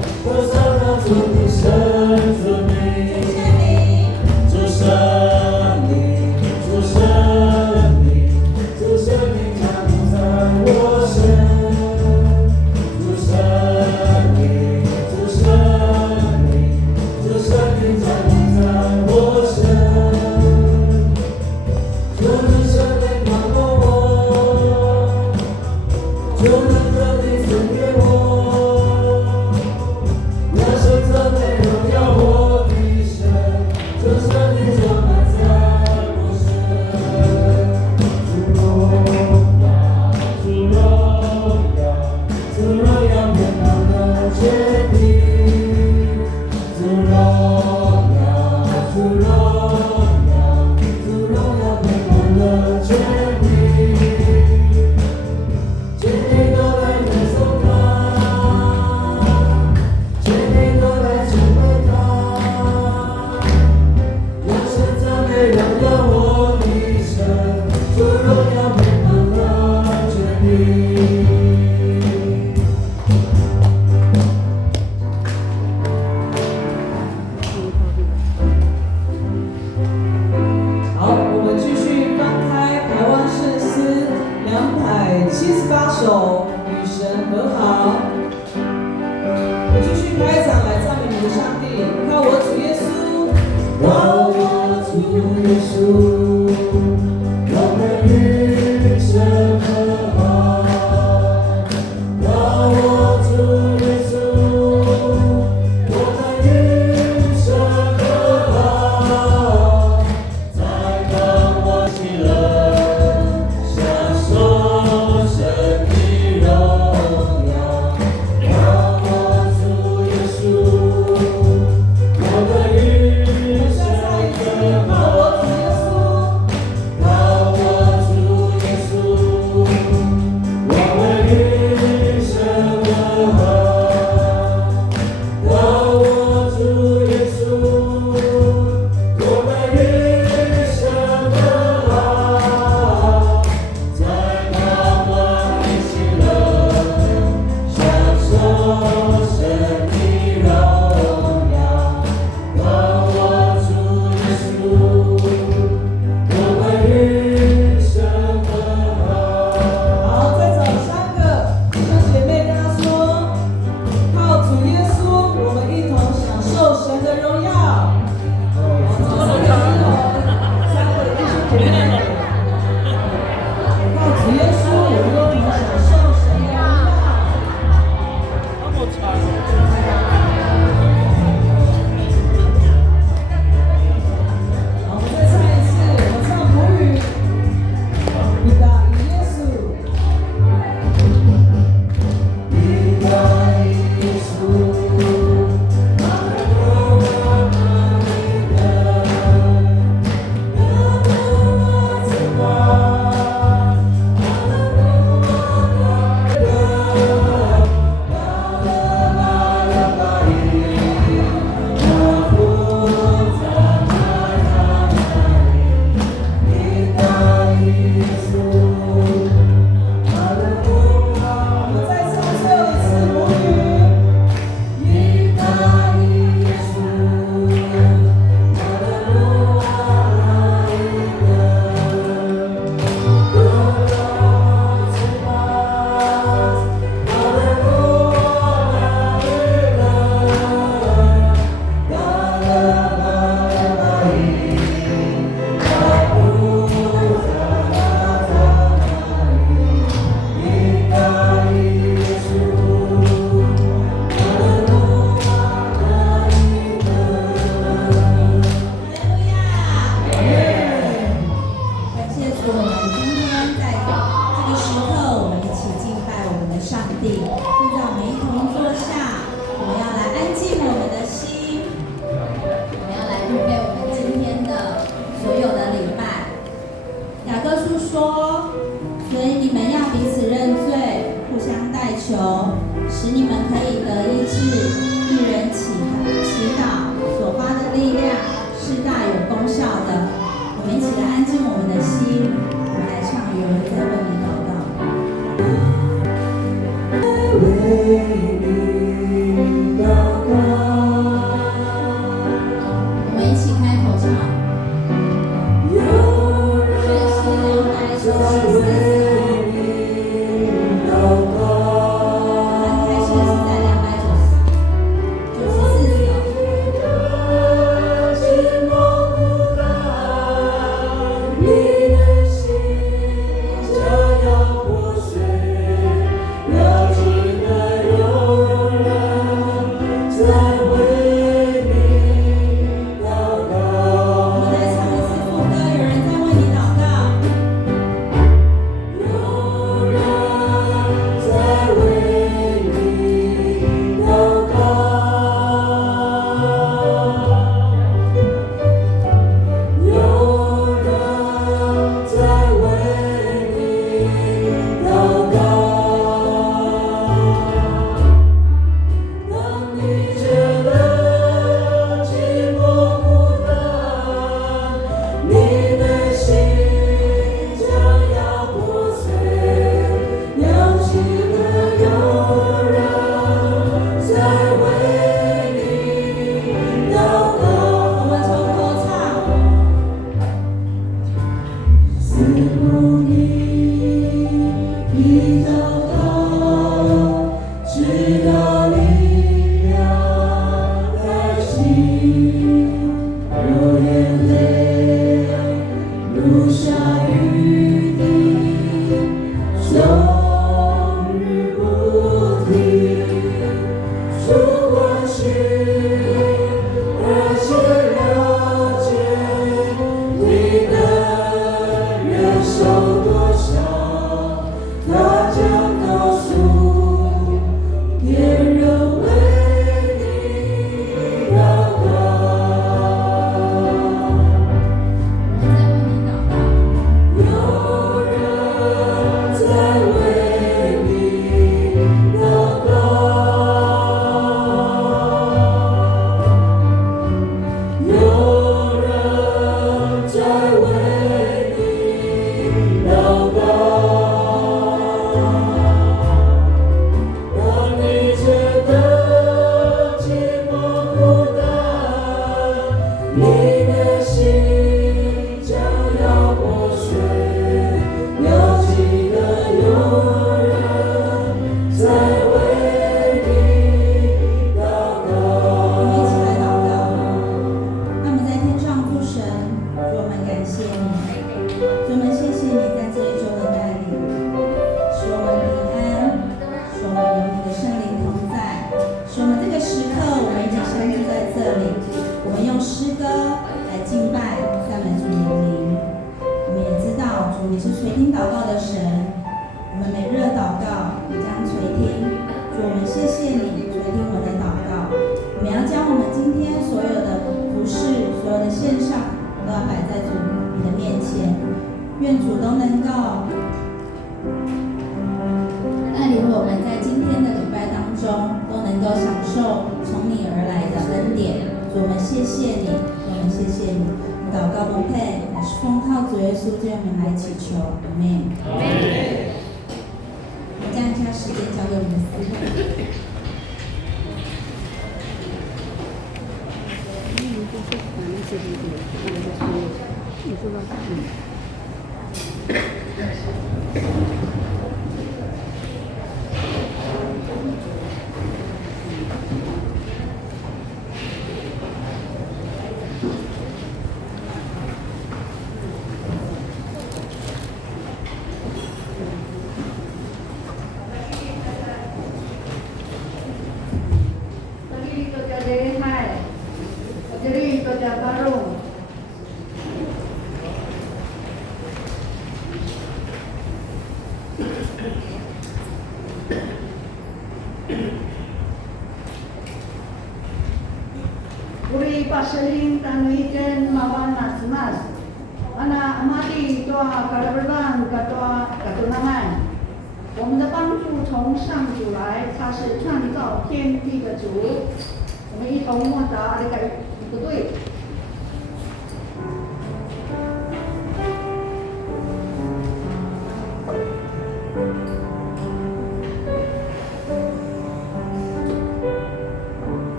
我的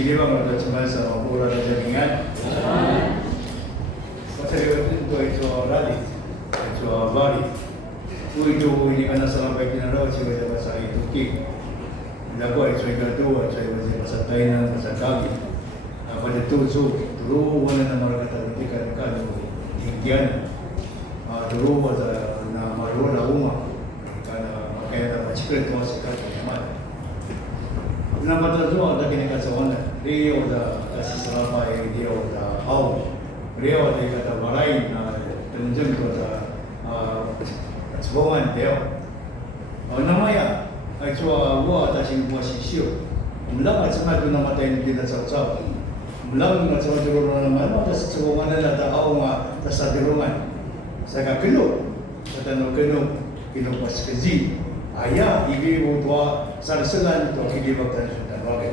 今天我们的主办者，我们大家平安。我这个对做哪里？做哪里？为做你看那什么白天老师为这个生意都紧，然后做个多，做个这个实在呢，实在干。啊，或者dulu我们那么个的这个干硬件，啊，dulu我的那马路那乌嘛，看那makanya macam itu masih kan nyaman. Nama tertua ada kini kata orang dia ada sesuatu dia ada au dia ada kata balai na tenjeng tu ada sebuah dia. Nama ya, cuma gua ada sih gua sisio. Mula macam tu nama dia kita cakap. Mula macam tu nama ada sebuah ada au ma tersadurungan. Saya kena, saya nak kena pas kerja. Ayah, ibu, tua, sarselan tu kita bakal sudah bagi.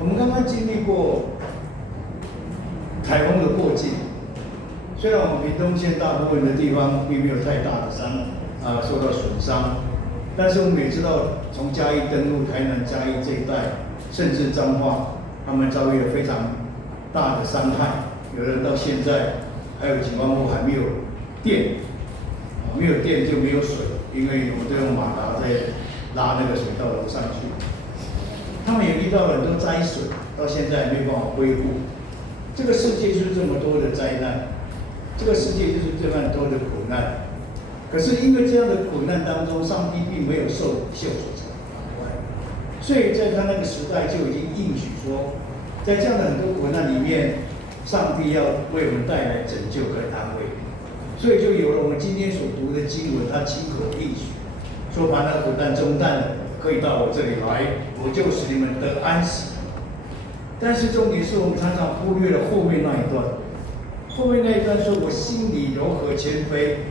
我们刚刚经历过台风的过境，虽然我们屏东县大部分的地方并没有太大的受到损伤，但是我们也知道，从嘉义登陆台南嘉义这一带，甚至彰化，他们遭遇了非常大的伤害。有人到现在还有几万户还没有电，没有电就没有水。 因为我们都用马达在拉那个水到楼上去，他们也遇到了很多灾损，到现在没办法恢复。这个世界就是这么多的灾难，这个世界就是这么多的苦难。可是因为这样的苦难当中，上帝并没有受所惩罚，所以在他那个时代就已经应许说，在这样的很多苦难里面，上帝要为我们带来拯救跟安慰。 所以就有了我们今天所读的经文，他亲口应许说：“把那苦难中担的，可以到我这里来，我就使你们得安息。”但是重点是我们常常忽略了后面那一段。后面那一段说：“我心里柔和谦卑，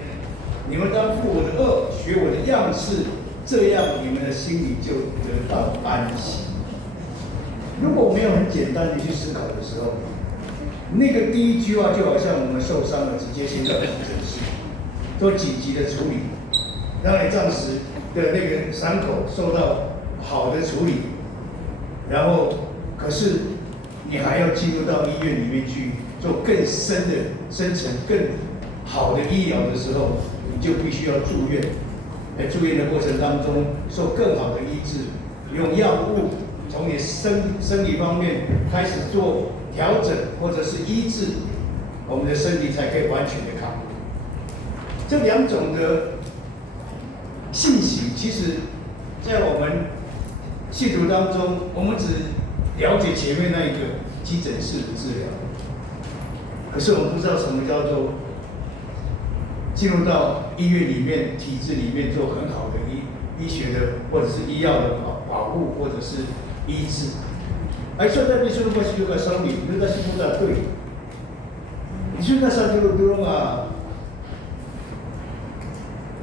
你们当负我的恶，学我的样式，这样你们的心里就得到安息。”如果我没有很简单的去思考的时候， 那个第一句话就好像我们受伤了，直接先到急诊室做紧急的处理，让你暂时的那个伤口受到好的处理，然后可是你还要进入到医院里面去做更深层、更好的医疗的时候，你就必须要住院。在住院的过程当中，受更好的医治，用药物从你生理方面开始做 调整或者是医治，我们的身体才可以完全的康复。这两种的信息，其实，在我们信徒当中，我们只了解前面那一个急诊室的治疗，可是我们不知道什么叫做进入到医院里面、体制里面做很好的医学的或者是医药的保护或者是医治。 Ay sudah disuruh juga sami, kita sudah tuh. Disuruh sa dulu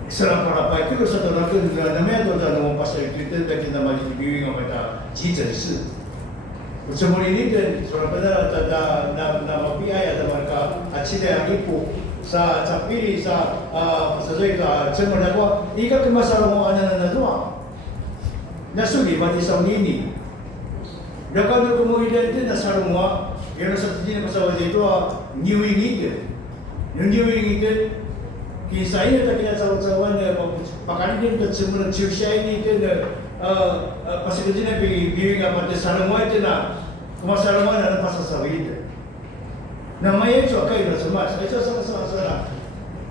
sarang para itu sa dulu na namanya tuh na pasal itu kita maju di ngomong急诊室。Semua ini dan surah benar nama biaya dan mereka akhirnya ibu sa pilih sa sesuai ka semua dakwah. Ika kemasalah mo na doa. Nasuli mati sa ini. Dan kalau kemudian itu nasar semua, yang nasar jenis masalah itu new itu, kisah ini tak kira cawan pakar ini tu semua cerita ini itu pasal kerja ni bimbing apa tu semua itu na, masalah mana ada pasal sahaja itu. Nama itu akai itu semua, itu sama.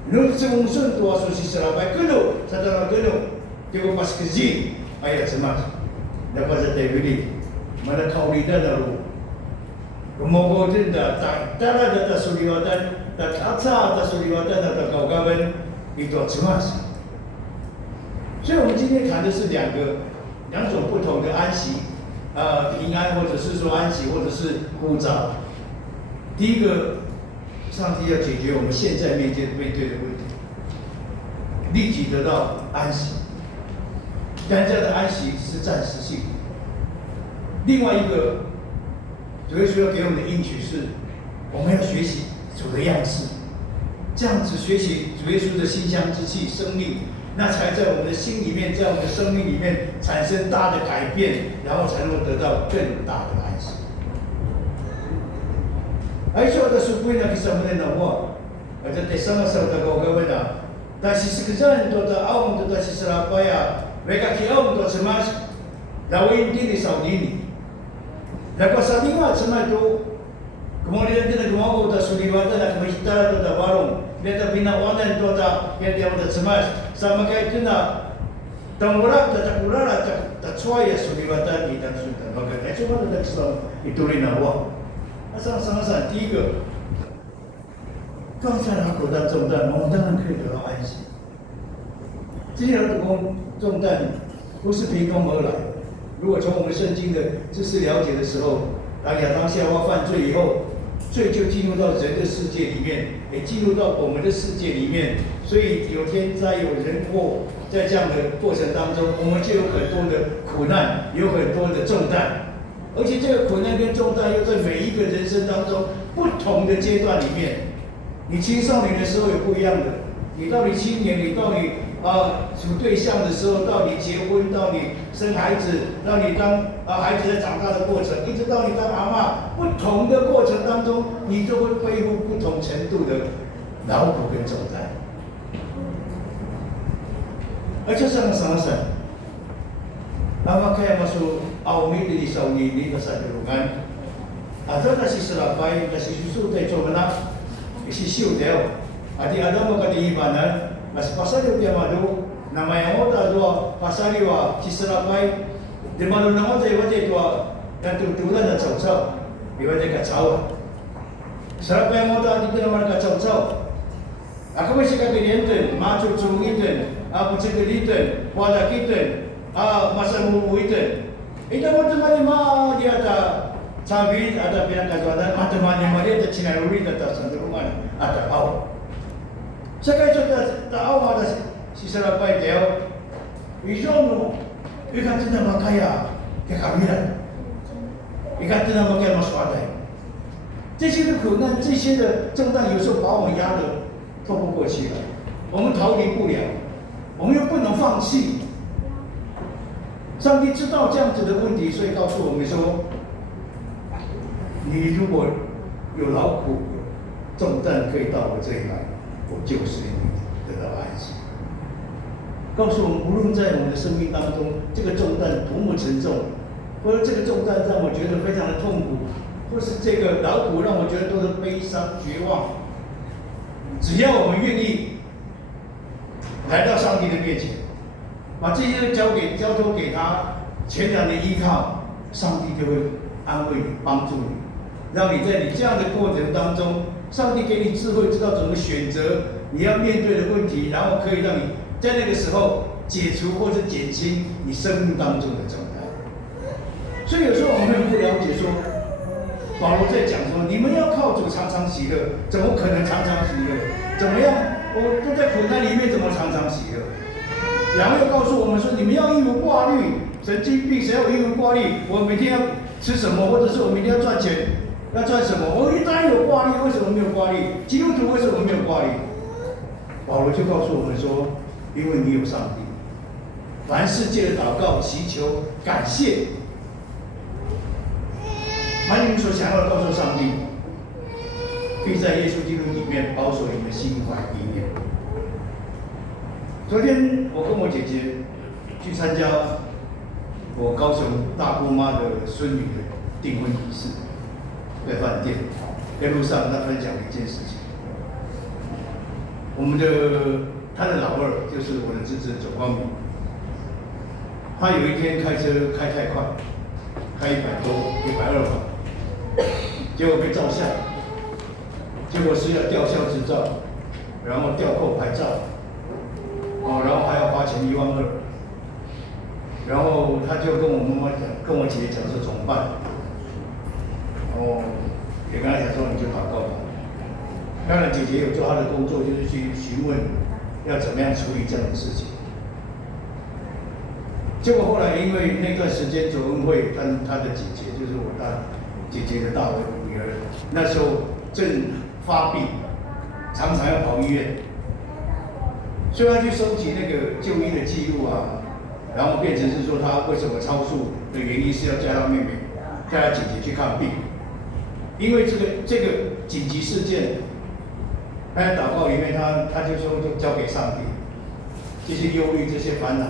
Nur semua unsur tu asal sisara baik keno, sadar keno, tiada pas kerja ayat semua, dapat jadi beli. Mana kau lihat dalam rumah itu dah tara dah suliwatan, dah kata dah suliwatan dah kau kawan itu semua. 所以我们今天谈的是两种不同的安息，平安或者是说安息或者是呼召。第一个，上帝要解决我们现在面对的问题，立即得到安息，但这样的安息是暂时性的。 另外一个，主耶稣要给我们的应许是，我们要学习主的样式，这样子学习主耶稣的馨香之气、生命，那才在我们的心里面，在我们的生命里面产生大的改变，然后才能够得到更大的安息。还说的是归那个什么的话，而且第三个时候的我个问啊，但是sekarang tu tak awam tu tak seserapa ya, mereka kiam tu semas, lawin di Saudi ni. Lepas Saudi mah semas tu, kemudian kita kemau tu suliwatan nak berita tu tak warung, dia tak bina wanan tu tak, dia tu semas, sama kayak tu nak, tanggurak tak ular tak cuai ya suliwatan di dan sultan. Maka cuma tu tak Islam itu rina wah. Asal sama第一个。刚才拿口袋重担，我们当然可以得到安息。这些儿童重担不是凭空而来。如果从我们圣经的知识了解的时候，当亚当夏娃犯罪以后，罪就进入到人的世界里面，也进入到我们的世界里面。所以有天灾有人祸，在这样的过程当中，我们就有很多的苦难，有很多的重担。而且这个苦难跟重担又在每一个人生当中不同的阶段里面。你青少年的时候也不一样的，你到你青年，你到你处对象的时候，到你结婚，到你生孩子，到你当孩子在长大的过程，一直到你当阿嬷，不同的过程当中，你就会背负不同程度的劳苦跟重担。而且上apa kaya masuk awami di Saudi ini ke sadurungan ada nasi serapai nasi susu teh comena isi siu deo adi ada mau kata ibanan mas pasal dia madu nama yang oda dua pasal dia si serapai di mana nama dia wajah dua dan tujuan dan cau dia wajah kacau serapai yang oda di nama kacau aku masih kata dia tu maju cung itu apa cerita itu wala kita masa mumu itu macam mana dia ada cabai ada pinang kajuan macam mana dia ada cina ruri ada sendirian ada bau sekarang sudah tahu ada sisa apa dia ijon ikan tidak makaya kekabilan ikan tidak makaya masuk ada 这些的苦难这些的重担有时候把我们压得透不过气来我们逃离不了我们又不能放弃上帝知道这样子的问题，所以告诉我们说：你如果有劳苦、重担，可以到我这里来，我就是你得到安息。告诉我们，无论在我们的生命当中，这个重担多么沉重，或者这个重担让我觉得非常的痛苦，或是这个劳苦让我觉得多的悲伤、绝望，只要我们愿意来到上帝的面前。把这些交托给他，全然的依靠，上帝就会安慰你、帮助你，让你在你这样的过程当中，上帝给你智慧，知道怎么选择你要面对的问题，然后可以让你在那个时候解除或者减轻你生命当中的重担。所以有时候我们会不了解说，保罗在讲说，你们要靠主常常喜乐，怎么可能常常喜乐？怎么样？我都在苦难里面，怎么常常喜乐？然后又告诉我们说，你们要一无挂虑，神经病谁要一无挂虑？我每天要吃什么，或者是我明天要赚钱，要赚什么？我当然有挂虑，为什么没有挂虑？基督徒为什么没有挂虑？保罗就告诉我们说，因为你有上帝，凡世界的祷告、祈求、感谢，把你们所想要的告诉上帝，必在耶稣基督里面保守你们心怀意念。昨天我跟我姐姐去参加我高雄大姑妈的孙女的订婚仪式，在饭店，在路上她分享了一件事情。她的老二就是我的侄子左光明，他有一天开车开太快，开100多、120吧，结果被照相，结果是要吊销执照，然后吊扣牌照。然后还要花钱1万2，然后他就跟我妈妈讲，跟我姐姐讲说怎么办？也跟他讲说你就祷告吧。当然姐姐有做她的工作，就是去询问要怎么样处理这样的事情。结果后来因为那段时间左恩惠跟她的姐姐，就是我大姐姐的大女儿，那时候正发病，常常要跑医院。所以他去收集那个就医的记录啊，然后变成是说他为什么超速的原因是要叫他妹妹、叫他姐姐去看病。因为这个紧急事件，他在祷告里面他就说就交给上帝，这些忧虑这些烦恼，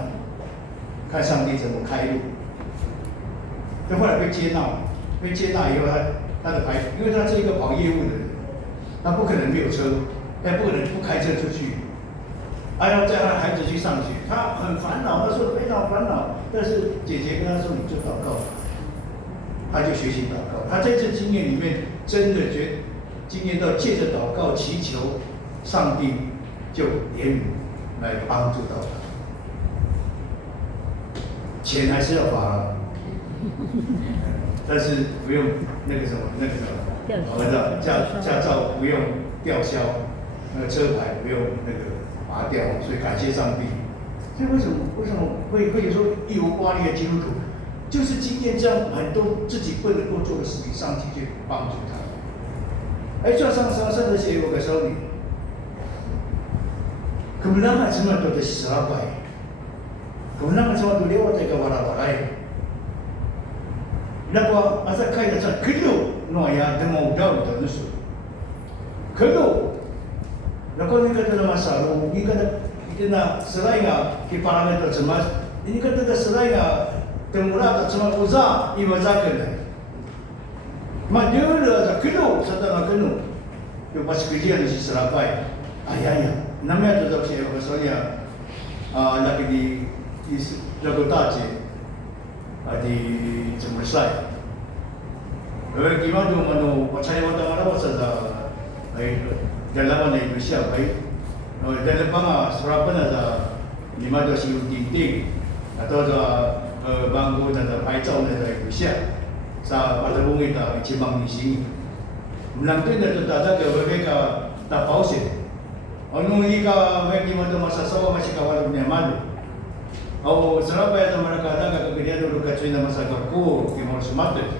看上帝怎么开路。就后来被接纳，被接纳以后他的牌，因为他是一个跑业务的人，他不可能没有车，他也不可能不开车出去。还要带他的孩子去上学，他很烦恼，那时候非常烦恼。但是姐姐跟他说：“你就祷告吧。”他就学习祷告。他在这经验里面，真的经验到借着祷告祈求，上帝就怜悯来帮助到他。钱还是要花，但是不用那个什么，我知道驾照不用吊销，那个车牌不用那个。拔掉，所以感谢上帝。所以为什么会有说一无挂虑的基督徒，就是经验这样很多自己不能够做的事情，上帝去帮助他。哎，做上的结果嘅時候，kemenangan semua itu diserapai. Kemenangan semua itu lewat dari warai-warai. Napa asa kaya sa kilo no ya demo daw ito nusu. Kilo Nako ni kata na masalo, ni kata kita na serai nga ki parameter cemas, ini kata na serai nga temura ta cemas uza i mazakan na. Madura sa kilo sa tanga kilo. Yung pas kerja di Serapai, ayahnya, namanya tu tak siapa soalnya, lagi di Jagotaje, di Cemasai. Gimana tu mano, macam mana orang apa saja, dalam Indonesia baik, dalam bangga serapan ada lima dua siu tinting atau ada bangku ada paicau ada Indonesia, sa pada bumi ada cimang di sini. Menantu itu tak ada mereka tak pausin. Anu ika mereka mana masa sawa masih kawan punya malu. Au Serapai itu mereka ada kemudian dulu kacau masa kaku Timur Sumatera.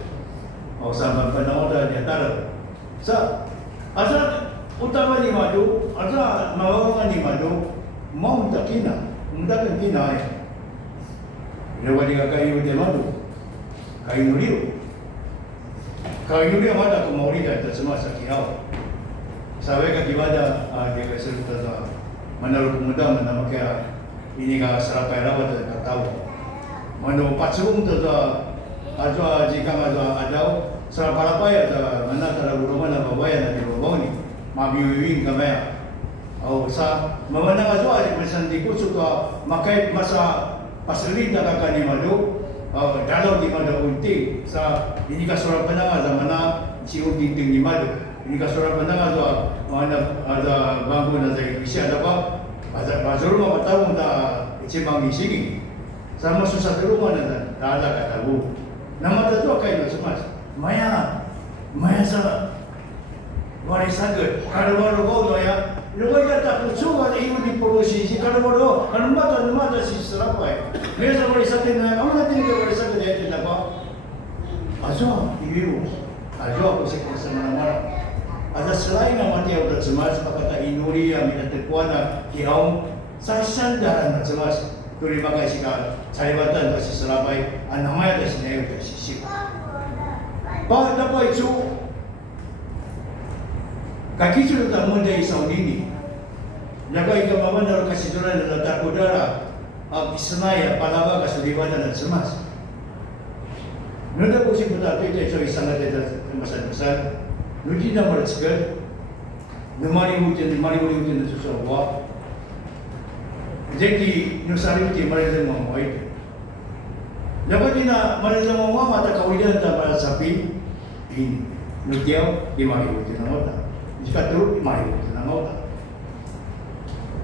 Au sama penawar di antara. Sa asal utama ni madu, ada mawakan ni madu, mau tak kina ya. Lepas dia kayu dia madu, kayu liu. Kayu liu ada kemauan dan semua sakitau. Sampai ke ibadah dia kasih kita menaruh pemuda mana makanya ini ka Serapai rawat tak tahu. Mana pacung tu ada jika ada Serapai ada mana ada rumah mana bawa di rumah ni. Mabiwin kami. Oh sa mana ka aja macam di suka makai masa pasalin tak akan ni malu. Dalam di mana unting sa ini ka Serapai na mana si unting ni malu. Ini ka Serapai na mana ada bangku na dari Indonesia ada apa? Ada rumah bertahun dah cimang di sini. Sama susah di rumah na ada kata bu. Nama tu kain semua. Maya sa warisaga. Kalau baru kau ya, lupa kata kucing ada ibu di polusi. Kalau baru, kalau mata si Serapai. Biasa warisaga na, kamu nanti ni warisaga dia itu apa? Ajo ibu, ajo aku sekarang mana-mana. Ada selain nama dia udah cemas, kata inuri yang minta tekuana, kiau, saya sandaran cemas. Terima kasih kan, saya batan si Serapai, anamaya dah sini udah sisi. Pak dapat itu, kaki itu tak mudah isau ini. Jaga ikan mama nak kasih dolar dan letak udara, Isnaya, Palava kasih liwatan dan cemas. Nunda pusing putar itu itu sangat ada besar. Nuji nama rezeki, nemari hujan itu sesuatu. Jadi nusari hujan mari dengan muai. Dapat ina mari dengan muai mata kawidan dan pada sapi ini. Nujiau di mari hujan nama. Jika turut di mari hujan nama.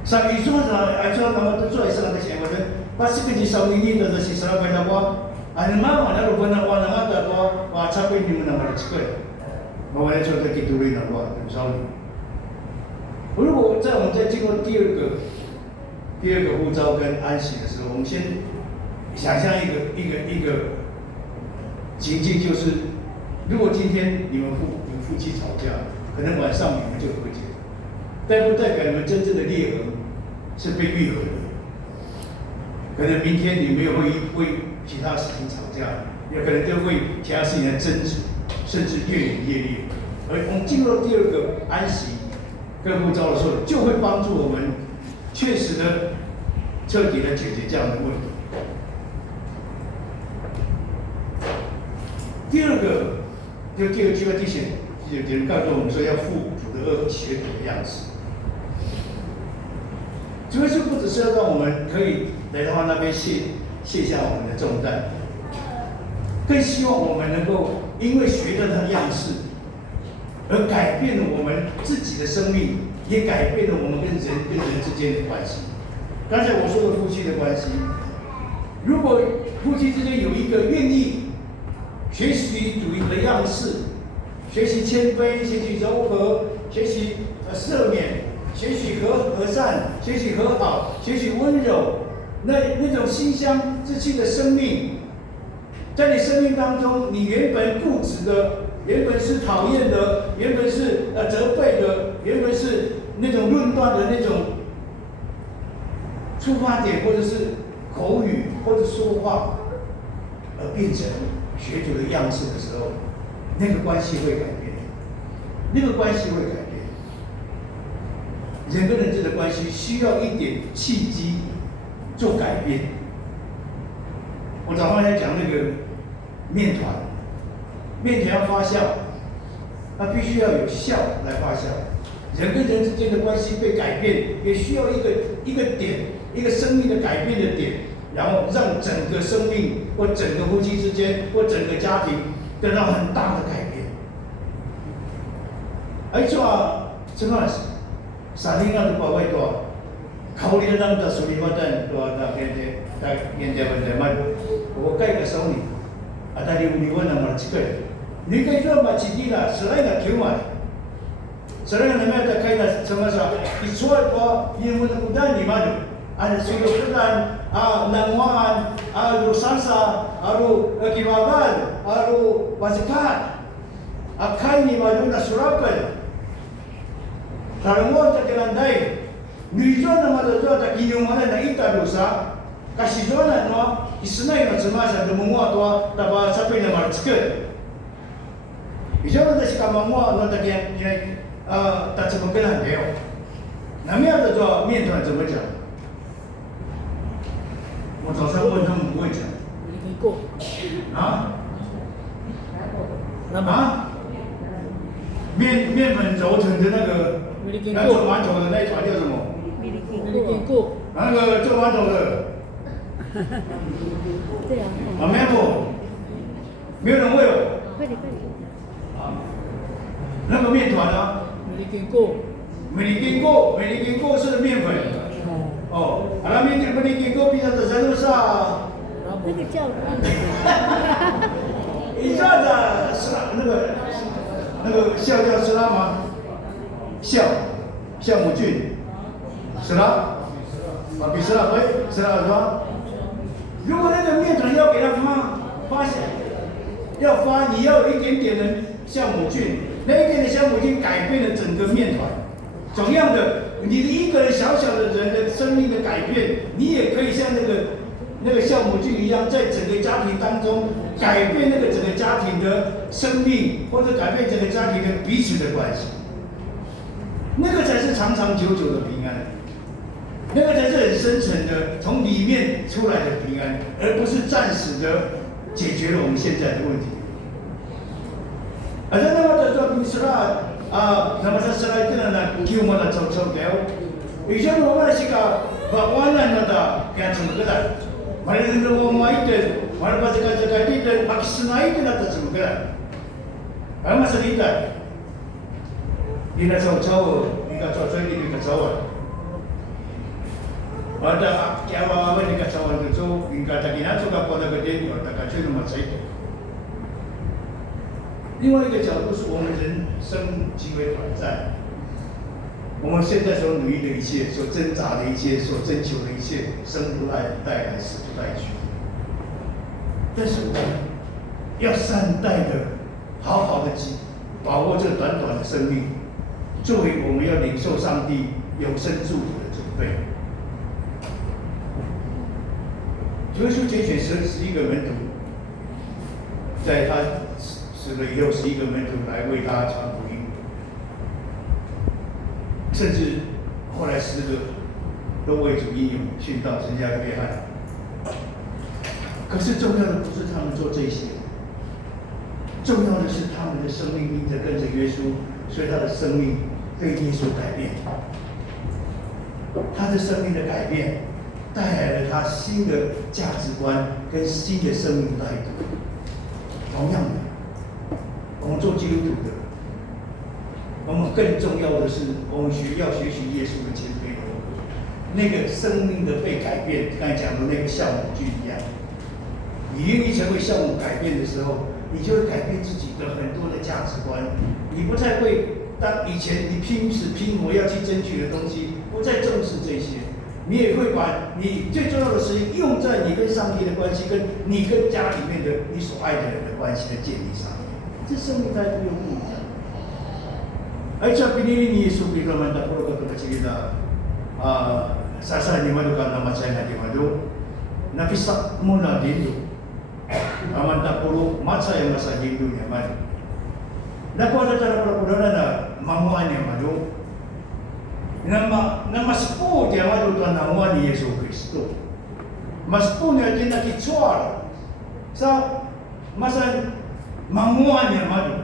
Saat itu acara nama tu suai sangat siapa. Pasti kejisau ini dan si Serapai nama. Anima mana rupanya orang ada tu capai di mana rezeki. 我们来做个基督徒的话，很少女。如果我们在经过第二个呼召跟安息的时候，我们先想象一个情境，就是如果今天你们夫妻吵架，可能晚上你们就和解，但不代表你们真正的裂痕是被愈合的。可能明天你们又会为其他事情吵架，也可能就为其他事情的争执。甚至越演越烈。而我们进入第二个安息跟呼召的时候，就会帮助我们确实的、彻底的解决这样的问题。第二个，第二句话提醒，有人告诉我们说要负主的恶血的样式。主耶稣不只是要让我们可以来到他那边卸下我们的重担，更希望我们能够因为学了他的样式，而改变了我们自己的生命，也改变了我们跟人之间的关系。刚才我说的夫妻的关系，如果夫妻之间有一个愿意学习主的样式，学习谦卑，学习柔和，学习赦免，学习和善，学习和好，学习温柔，那种馨香之气的生命，在你生命当中，你原本固执的，原本是讨厌的，原本是责备的，原本是那种论断的那种出发点，或者是口语或者说话，而变成学主的样式的时候，那个关系会改变，那个关系会改变。人跟人之间的关系需要一点契机做改变。我早上在讲那个面团，面团要发酵，它必须要有酵来发酵。人跟人之间的关系被改变，也需要一个点，一个生命的改变的点，然后让整个生命或整个夫妻之间或整个家庭得到很大的改变。而且啊，什么三天啊，就包围多，考虑咱的处理发展多的现在问题嘛，我改个手里，啊，但是你问那么几个，你可以做嘛，自己啦，是那个条嘛。Sekarang nama ada kaitan sama sama. Isuat ko yung mga kudan ni Madu. Ada sulutan, nangwan, ada salsa, ada kibaban, ada basikat. Akai ni Madu na surapan. Kalau mo ta kelandai, nuijon na Madu ta kinyuman na ita dosa. Kasi zona no, isnay na semasa dumungwa to taba sapi na martsket. Ijon na si kamangwa no ta kiyan 但怎么跟他没有？那么样的做面团怎么讲？我早上问他们不会讲。啊？面粉揉成的那个做馒头的那一团叫什么？那个做馒头的。对啊。没有，没有人会有。快点。那个面团呢？美利坚果是面粉。哦，那美利坚果比较的程度上，那个叫一下子是那个酵叫是拉吗？酵母菌，是拉？比是拉对，是拉是吧？如果那个面团要给它发起来，要发，你要有一点点的酵母菌。那一点的酵母菌改变了整个面团。同样的，你的一个人小小的人的生命的改变，你也可以像那个酵母菌一样，在整个家庭当中改变那个整个家庭的生命，或者改变整个家庭的彼此的关系。那个才是长长久久的平安，那个才是很深层的从里面出来的平安，而不是暂时的解决了我们现在的问题。Ada nama tu Misra, nama saya itu nana kiu mana cau kau. Ijan orang sika bakwana nada kaya cuma kita. Mana ni orang mai itu, mana pasal kerja itu, maksudnya itu nada cuma kita. Apa masalah itu? Ina cau, ina cau ini cau. Ada kiawa apa ni cau itu, ina tak kena suka pada kerja, tak kacau nama saya. 另外一个角度是我们人生极为短暂，我们现在所努力的一切、所挣扎的一切、所追求的一切，生不带来，死不带去。但是我们要善待的、好好的把握这短短的生命，作为我们要领受上帝永生祝福的准备。主耶稣拣选11个门徒，在他死了以后，11个门徒来为他传福音。甚至后来10个都为主英勇殉道，参加约翰。可是重要的不是他们做这些，重要的是他们的生命因着跟着耶稣，所以他的生命被耶稣改变。他的生命的改变，带来了他新的价值观跟新的生命态度。同样的，我们做基督徒的，我们更重要的是，我们要学习耶稣的谦卑柔和，那个生命的被改变。刚才讲的那个酵母菌一样，你愿意成为酵母改变的时候，你就会改变自己的很多的价值观。你不再会当以前你拼死拼活要去争取的东西，不再重视这些。你也会把你最重要的时间用在你跟上帝的关系，跟你跟家里面的你所爱的人的关系的建立上面。这生命态度又不一样。而且pinili ni Yesus Kristus manta puro ka cerita sasa ni madu ka nama saya di madu nakisak muna dito manta puro masa yang masa Hindu ni madu nakuha cara perpudana na manguan ni madu na maspo dia madu tuan manguan ni Yesus Kristus maspo ni aja nak kicuar sa masa manguan ni madu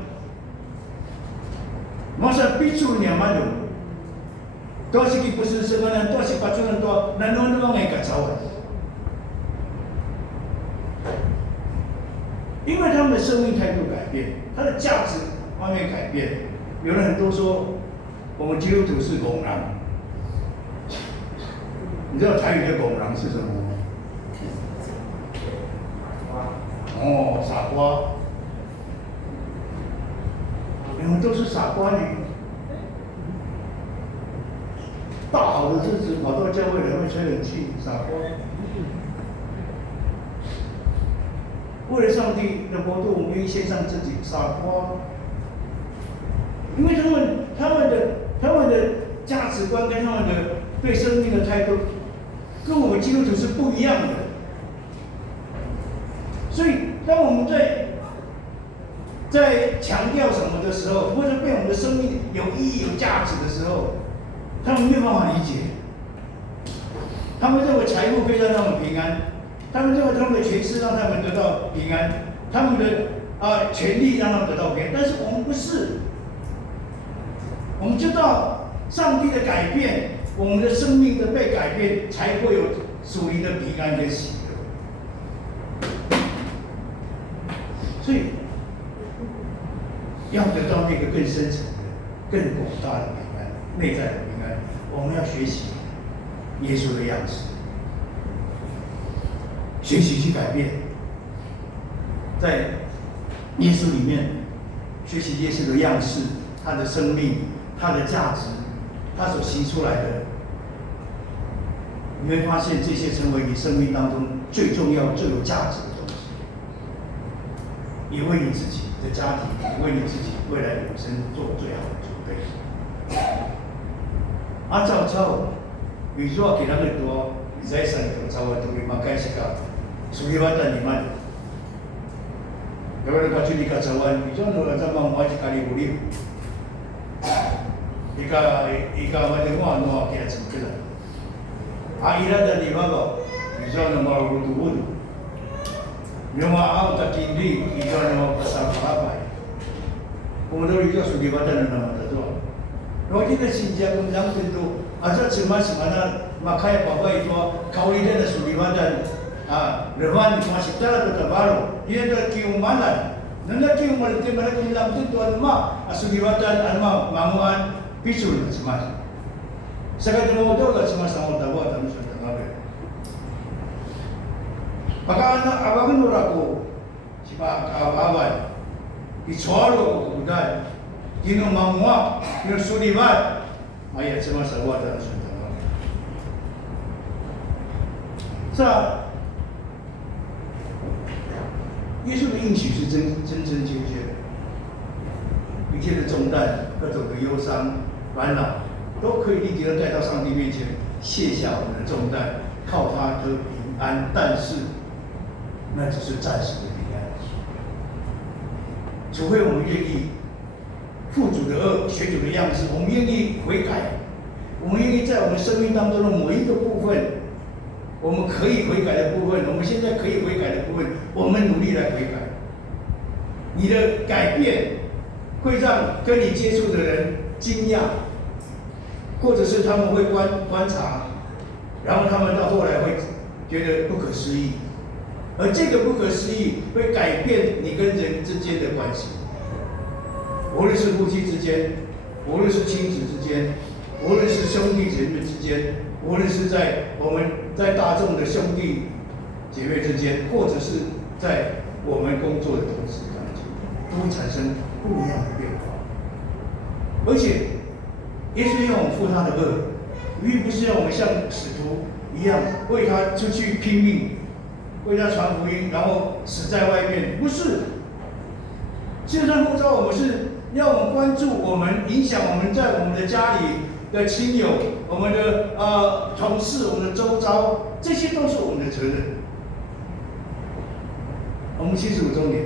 masa picu ni madu多是不是什么人，多是把这人多，那弄弄一个糟的，因为他们的生命态度改变，他的价值方面改变。有人都说我们基督徒是拱狼，你知道台语的拱狼是什么吗？哦，傻瓜，你们都是傻瓜女。大好的日子跑到教会来会吹冷气，傻瓜。为了上帝的国度，我们愿意献上自己，傻瓜。因为他们的价值观跟他们的对生命的态度，跟我们基督徒是不一样的。所以，当我们在强调什么的时候，或者对我们的生命有意义、有价值的时候，他们没有办法理解，他们认为财富可以让他们平安，他们认为他们的权势让他们得到平安，他们的权力让他们得到平安。但是我们不是，我们知道上帝的改变，我们的生命的被改变，才会有属灵的平安跟喜乐。所以要得到那个更深层的、更广大的平安，内在的平安。我们要学习耶稣的样式，学习去改变，在耶稣里面学习耶稣的样式，他的生命，他的价值，他所行出来的，你会发现这些成为你生命当中最重要、最有价值的东西，也为你自己的家庭，也为你自己未来永生做最好的准备。照抄，比如说给他们多，你在山头抄啊，都你妈开始搞，属于我等你们。有人讲出你个抄完，比如说你在忙我就家里有理，伊个我就我给他做起来。伊拉等你妈个，比如说你妈糊涂，你妈熬到今天，伊个你妈不上班来，我们都比较属于我等你们在做。我记得新加坡两边都，这什么那makaya baba itu kaulida na suliwadan levan masitara to tabaro dia to kiumanan nanda kiumal te mala kilam tu alma suliwadan alma manguan pisul semas sagad mo do la semas ang tawa tamu sa tangabe maka anak abagan urako si pa abawan ichoro kudan kino mangwa kino suliwad ayat semas awat ang sundan耶稣的应许是真真切切的，一切的重担、各种的忧伤、烦恼，都可以立即的带到上帝面前，卸下我们的重担，靠他得平安。但是，那只是暂时的平安，除非我们愿意负主的恶，学主的样式，我们愿意悔改，我们愿意在我们生命当中的某一个部分，我们可以悔改的部分，我们现在可以悔改的部分，我们努力来悔改。你的改变会让跟你接触的人惊讶，或者是他们会观察，然后他们到后来会觉得不可思议，而这个不可思议会改变你跟人之间的关系，无论是夫妻之间，无论是亲子之间，无论是兄弟姐妹之间，无论是我们在大众的兄弟姐妹之间，或者是在我们工作的同事当中，都会产生不一样的变化。而且，耶稣要我们负他的恶，并不是要我们像使徒一样为他出去拼命，为他传福音，然后死在外面，不是。现在呼召我们是要我们关注我们，影响我们在我们的家里的亲友，我们的同事，我们的周遭，这些都是我们的责任。我们75周年，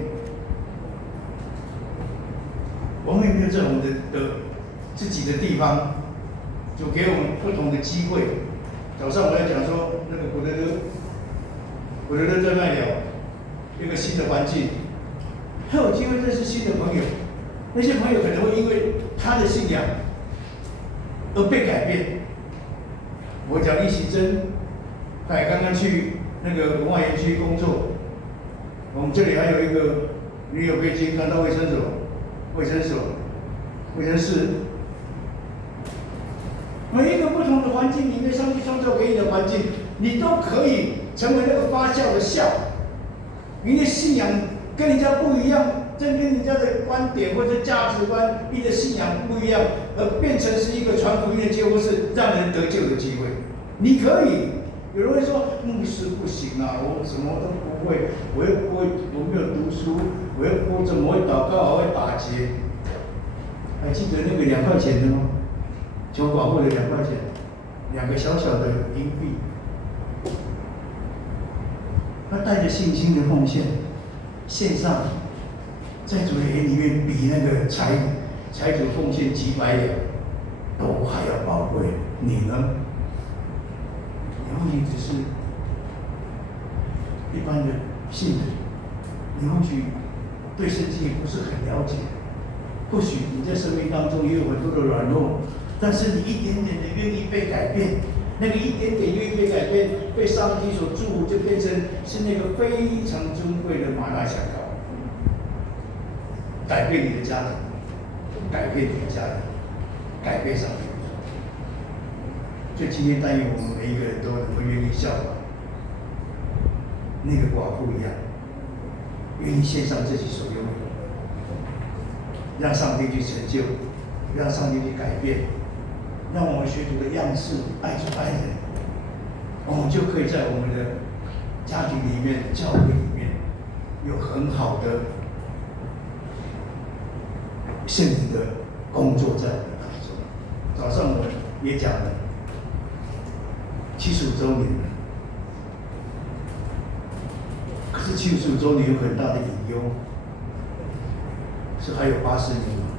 我们有没有在我们的自己的地方，就给我们不同的机会？早上我在讲说，那个古德勒在麦寮一个新的环境，他有机会认识新的朋友，那些朋友可能会因为他的信仰而被改变。我讲易习珍，他也刚刚去那个文化园区工作。我们这里还有一个女友背经刚到卫生室。每一个不同的环境里面，上帝创造给你的环境，你都可以成为那个发酵的酵。你的信仰跟人家不一样，跟人家的观点或者价值观、你的信仰不一样，而变成是一个传福音的机会，或是让人得救的机会。你可以。有人会说牧师不行啊，我什么都不会，我又不会，我没有读书，我怎么会祷告，还会打结？还记得那个2块钱的吗？求寡妇的2块钱，2个小小的银币。他带着信心的奉献，献上，在主的眼里面比那个财主奉献几百两都还要宝贵。你呢？然后你只是一般的信徒，你或许对圣经也不是很了解，或许你在生命当中也有很多的软弱，但是你一点点的愿意被改变，那个一点点愿意被改变，被上帝所祝福，就变成是那个非常尊贵的玛纳香膏，改变你的家庭，改变你的家人，改变上帝。所以今天但愿我们每一个人都能够愿意效法那个寡妇一样，愿意献上自己所拥有，让上帝去成就，让上帝去改变，让我们学主的样式，爱主爱人，我们就可以在我们的家庭里面、教会里面有很好的圣灵的工作在我们当中。早上我也讲了。75周年了，可是75周年有很大的隐忧，是还有80年吗？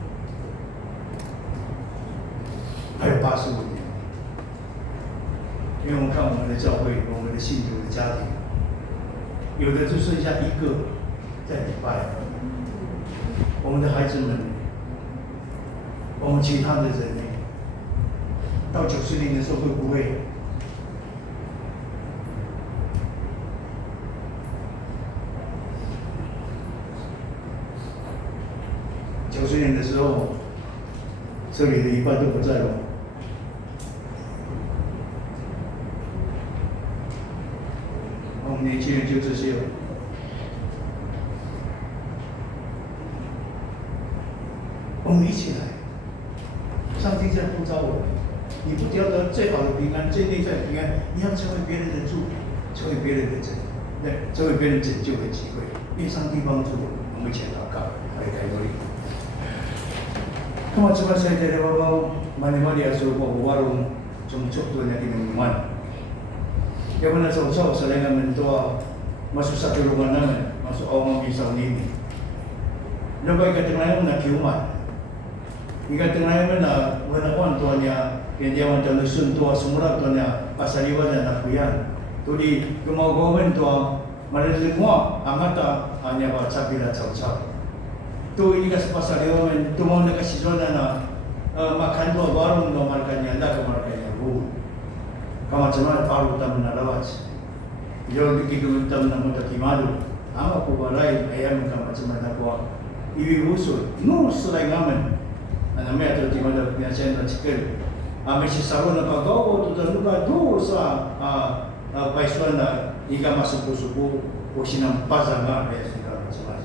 还有85年，因为我们看我们的教会，我们的信徒的家庭，有的就剩下1个在礼拜，我们的孩子们，我们其他的人呢，到90年的时候会不会？90年的时候，这里的一半都不在了。我们年轻人就这些了。我们一起来，上帝在呼召我们。你不得到最好的平安，最内在的平安，你要成为别人的祝福，成为别人的成为别人拯救的机会。愿上帝帮助我们，我们一起祷告，来开口。Kama cuma saya dari bawah mana dia suruh warung cungcuk tu yang di minuman. Yang mana sosok selengan mentua masuk satu rumah nama masuk orang misal ini. Lepas kita tengah mana kiuman, kita tengah mana wan tuanya Hindi man tayo suntua sumurap to niya pasaliwan na nakuyan. Tuli gumagawan to maliliit mo amata anya ba sapila tsau. Tu ini kas pasaliwan tumong na kasizona na makando barong no markanya na kamarkanya bu. Kamacana paru tam na lawas. Yo dikidu tam na mutakimado. Ama ko balay ayam kamacana na ko. Iwi usul no sulay ngamen. Ana me ato timada pinasyan na chikel. Messi sabon na pagawa to the lugar do sa paisuan na ika masuko-suko o sinampasan nga kaya sila sa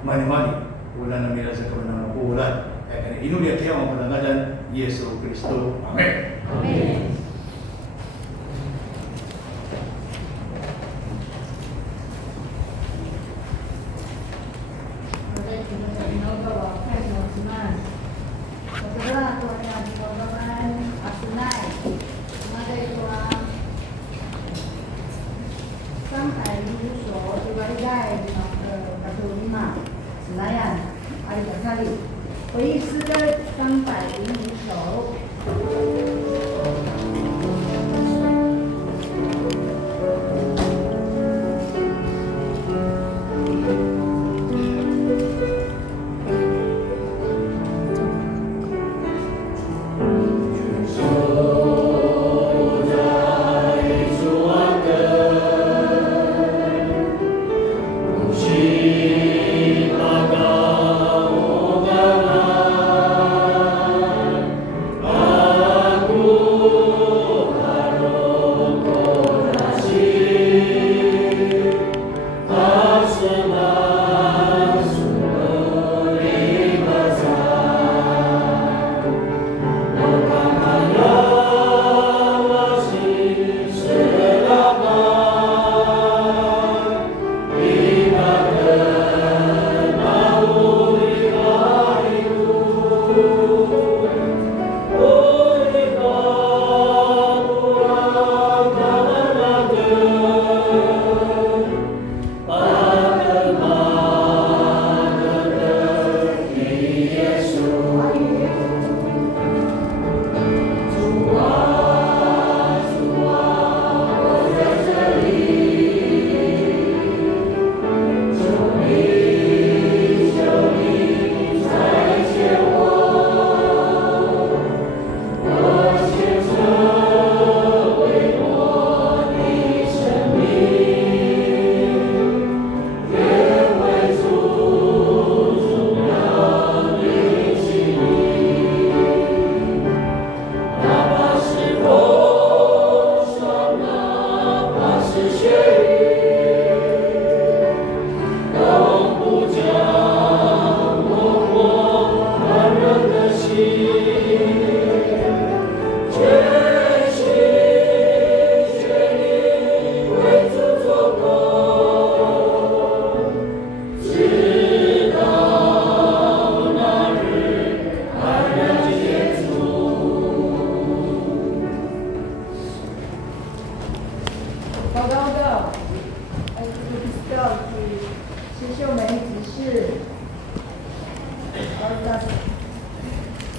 mani-mani wala na mila sa kaman ng mapuulan kaya inulit kaya ang palangadan Yesu Kristo. Amen. Amen.回忆诗歌305首。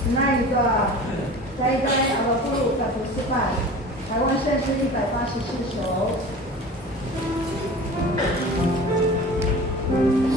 那一个在阿巴布鲁卡图斯版，台湾圣诗184首。Amen.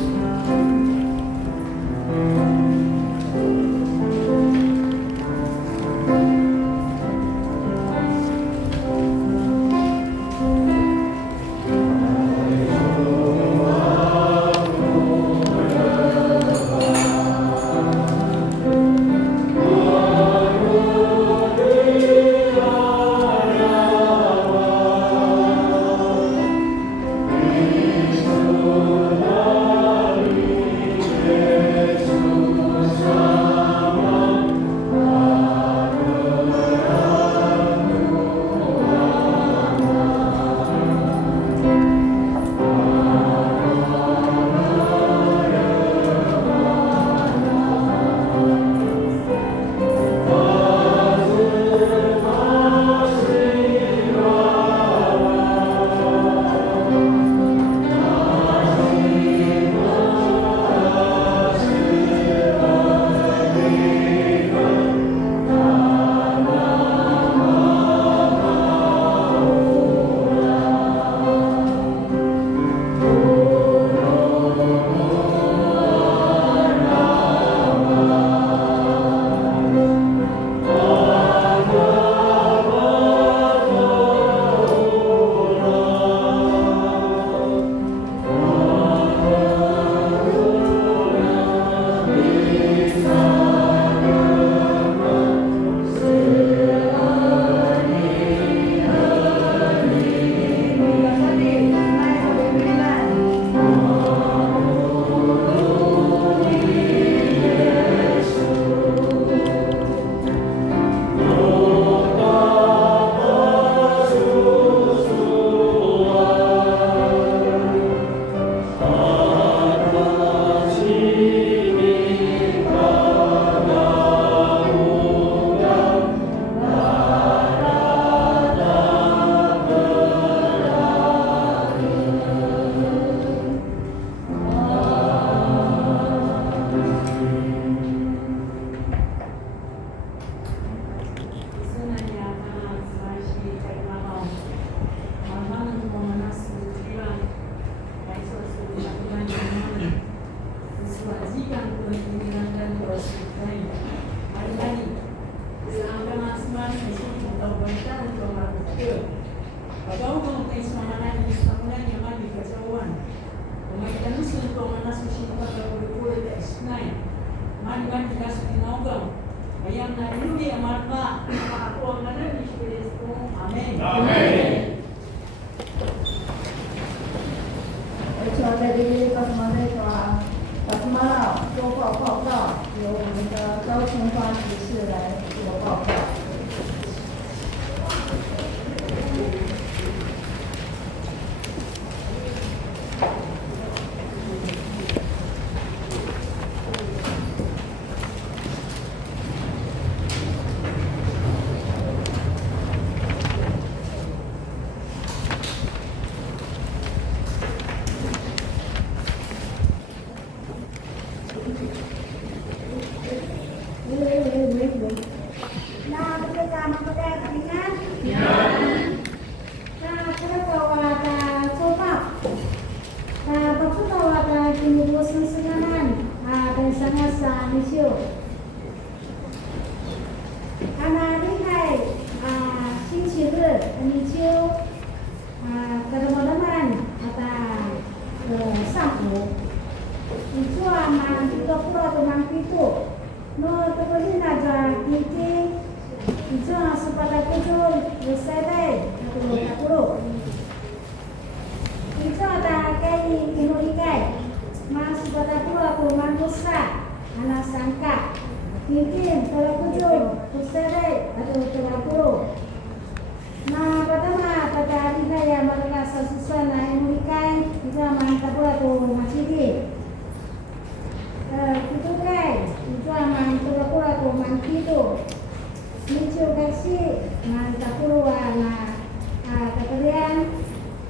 Panginoon yang mali kasawan. Umaytan sa mga nasusin pa sa pagkulit at isnay. Man kasi tinawag. Ayang na inumi ang marka. Ako ang nanan ni Kristo. Amen. Amen. 在这里告诉我们说，告诉马老做报告，由我们的高清华执事来做报告。Nah, kita mengadakan dengan nah, kita bawa coba waktu bawa kini bosan sekarang dan sangat sangat anak lihai 星期日你就跟我们上午你做嘛一个不知道的忙批度 no tepatnya naga kiki itu supaya kucur selesai atau kapuru itu ada kayak inulikai mas supaya kapuru atau manusia anak sangka kiki kalau kucur selesai atau kapuru nah pertama pada hari saya mereka sesuai na inulikai itu mantap atau masih itu guys itu aman pura-pura tu mantido nicho kasi mantapuro na kakalian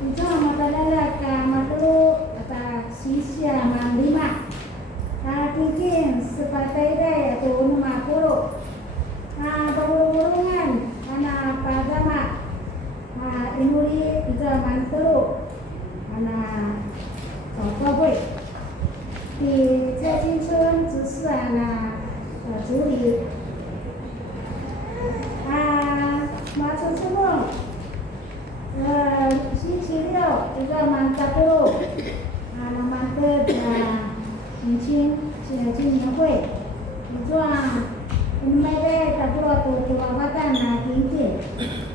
itu matalala ka matulu ata sisya mandima tingkin sepatai day atau numapuro pagurungan ana pagama inuri itu mantulu ana kaboy di 在青春只是主理马城之梦星期六一个满大路满的母亲青年会一座没得大路都娃娃蛋顶顶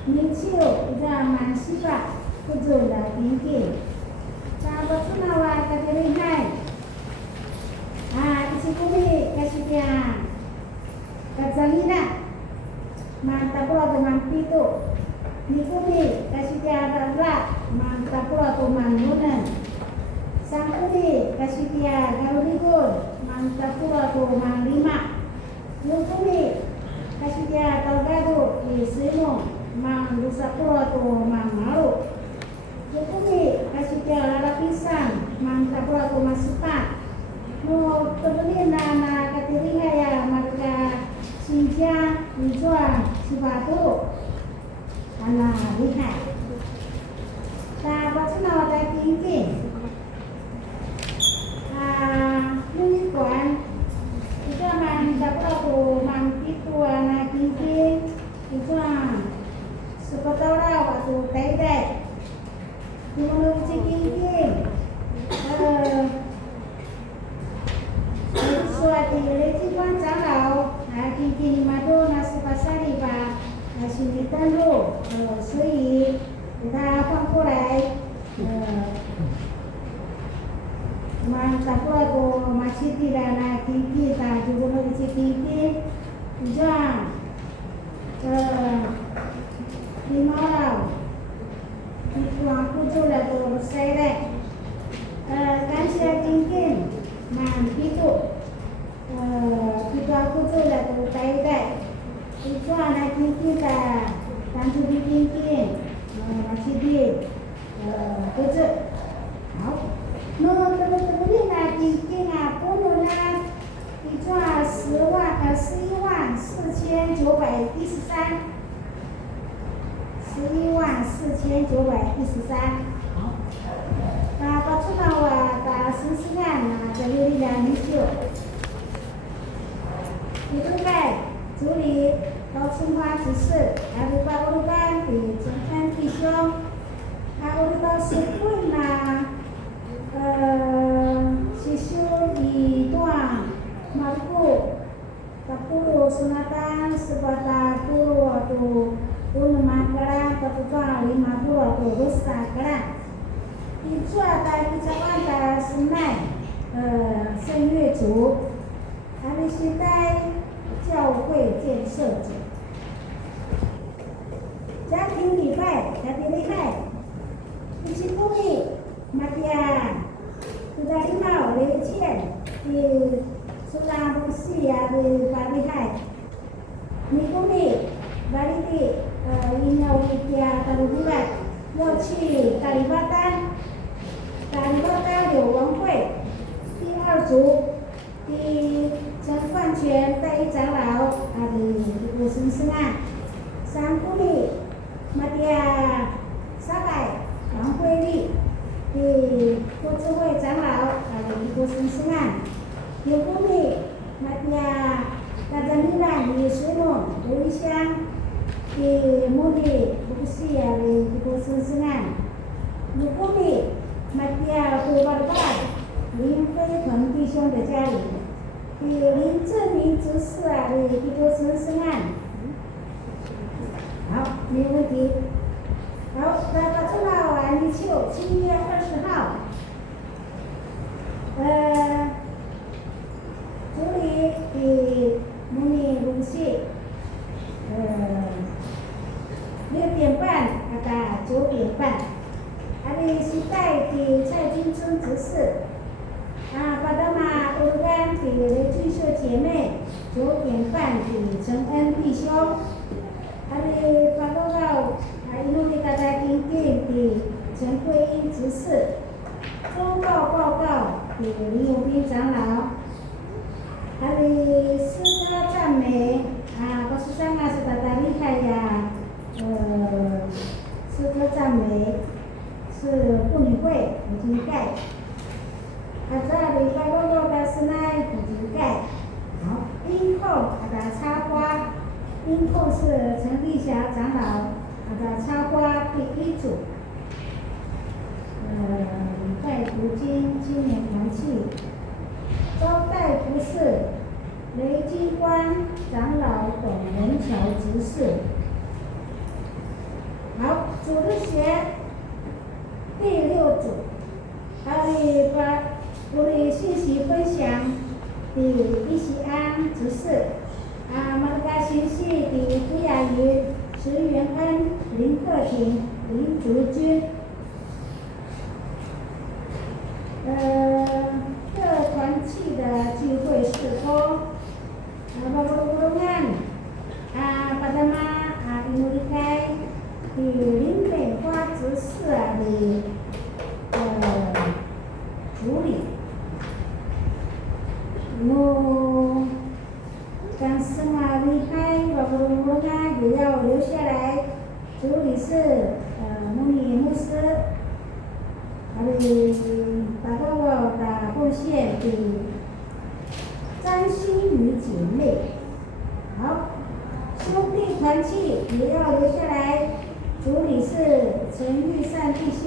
明秋一个满西吧不走了顶顶我出那话在这里嗨isi kumi kasih dia kazalina mantap atau mampito ni kumi kasih dia darah mantap atau mangunan sang kumi kasih dia garuligol mantap atau manglima yung kumi kasih dia talgado isino manglusa atau mangmaru yung kumi kasih dia lalapisan mantap atau masupat no temenin na katiriha ya marga sinja nijua sibatu ana liha ta batuna wata kinki nungi kuan ita man dapura ko man pitu ana kinki ita sepatara waktu taidai nungi kinki suatu leci pun cakap, kini madu nasi pasari ba nasi hitam lo, sui kita pangkurai, mantap lo masih tidak nak kiki, tak juga nak kiki, jangan lima orang, itu aku sudah selesai, kan saya kiki, itu kita aku tu lah tu tahu itu anak kita tantu bikin masih di kerja no teman-teman ni nak bikin apa nak itu 11,4913 11,4913那把出到试试看这里2米9你都该处理高清华执事，还有把我们的总参弟兄，还有我们的师傅个这桩林马布罗多罗萨格啦，一抓的一只万的是奈，圣乐族，他们是在教会建设者，家庭礼拜，家庭礼拜，一起鼓励，马蒂亚，就在礼貌礼节，苏拉布西亚的巴礼拜，你鼓励。巴里的因为我家大陆以外要去大理巴丹柳文会第二组的陈冠全代理长老的五神圣案3公里马蒂亚300王慧丽的国智会长老的五神圣案6公里马蒂亚大家米兰的水龙刘一香的目的不是呀的国神圣案6公里马蒂亚回巴尔巴林飞腾弟兄的家里林正明执事的国神圣案好没问题好来把这个完你就7月20号主理的模拟录戏6点半到9点半，是在的蔡金春执事，巴达马乌干的雷居社姐妹9点半的陈恩弟兄，巴达到因为大家听见的陈桂英执事，周报报告的林永斌长老，诗歌赞美。告诉大家是大家厉害呀，诗歌赞美是妇女会普及盖，这里拜六的是奈普及盖，好，音控插花，音控是陈丽霞长老，插花第1组，礼拜读经青年团契，招待服饰。雷金官长老董仁桥执事，好，主日学第6组，把我的信息分享的李喜安执事，马德嘎信息的傅雅瑜、石元恩、林克廷、林竹君，各团契的聚会事工。Bapak-bapak pada Inurikai di 林美花执事的处理，刚生离开Bapak-bapak也要留下来处理是穆尼牧师，达到我的贡献的。张馨予姐妹，好，兄弟团契也要留下来。主理是陈玉善弟兄，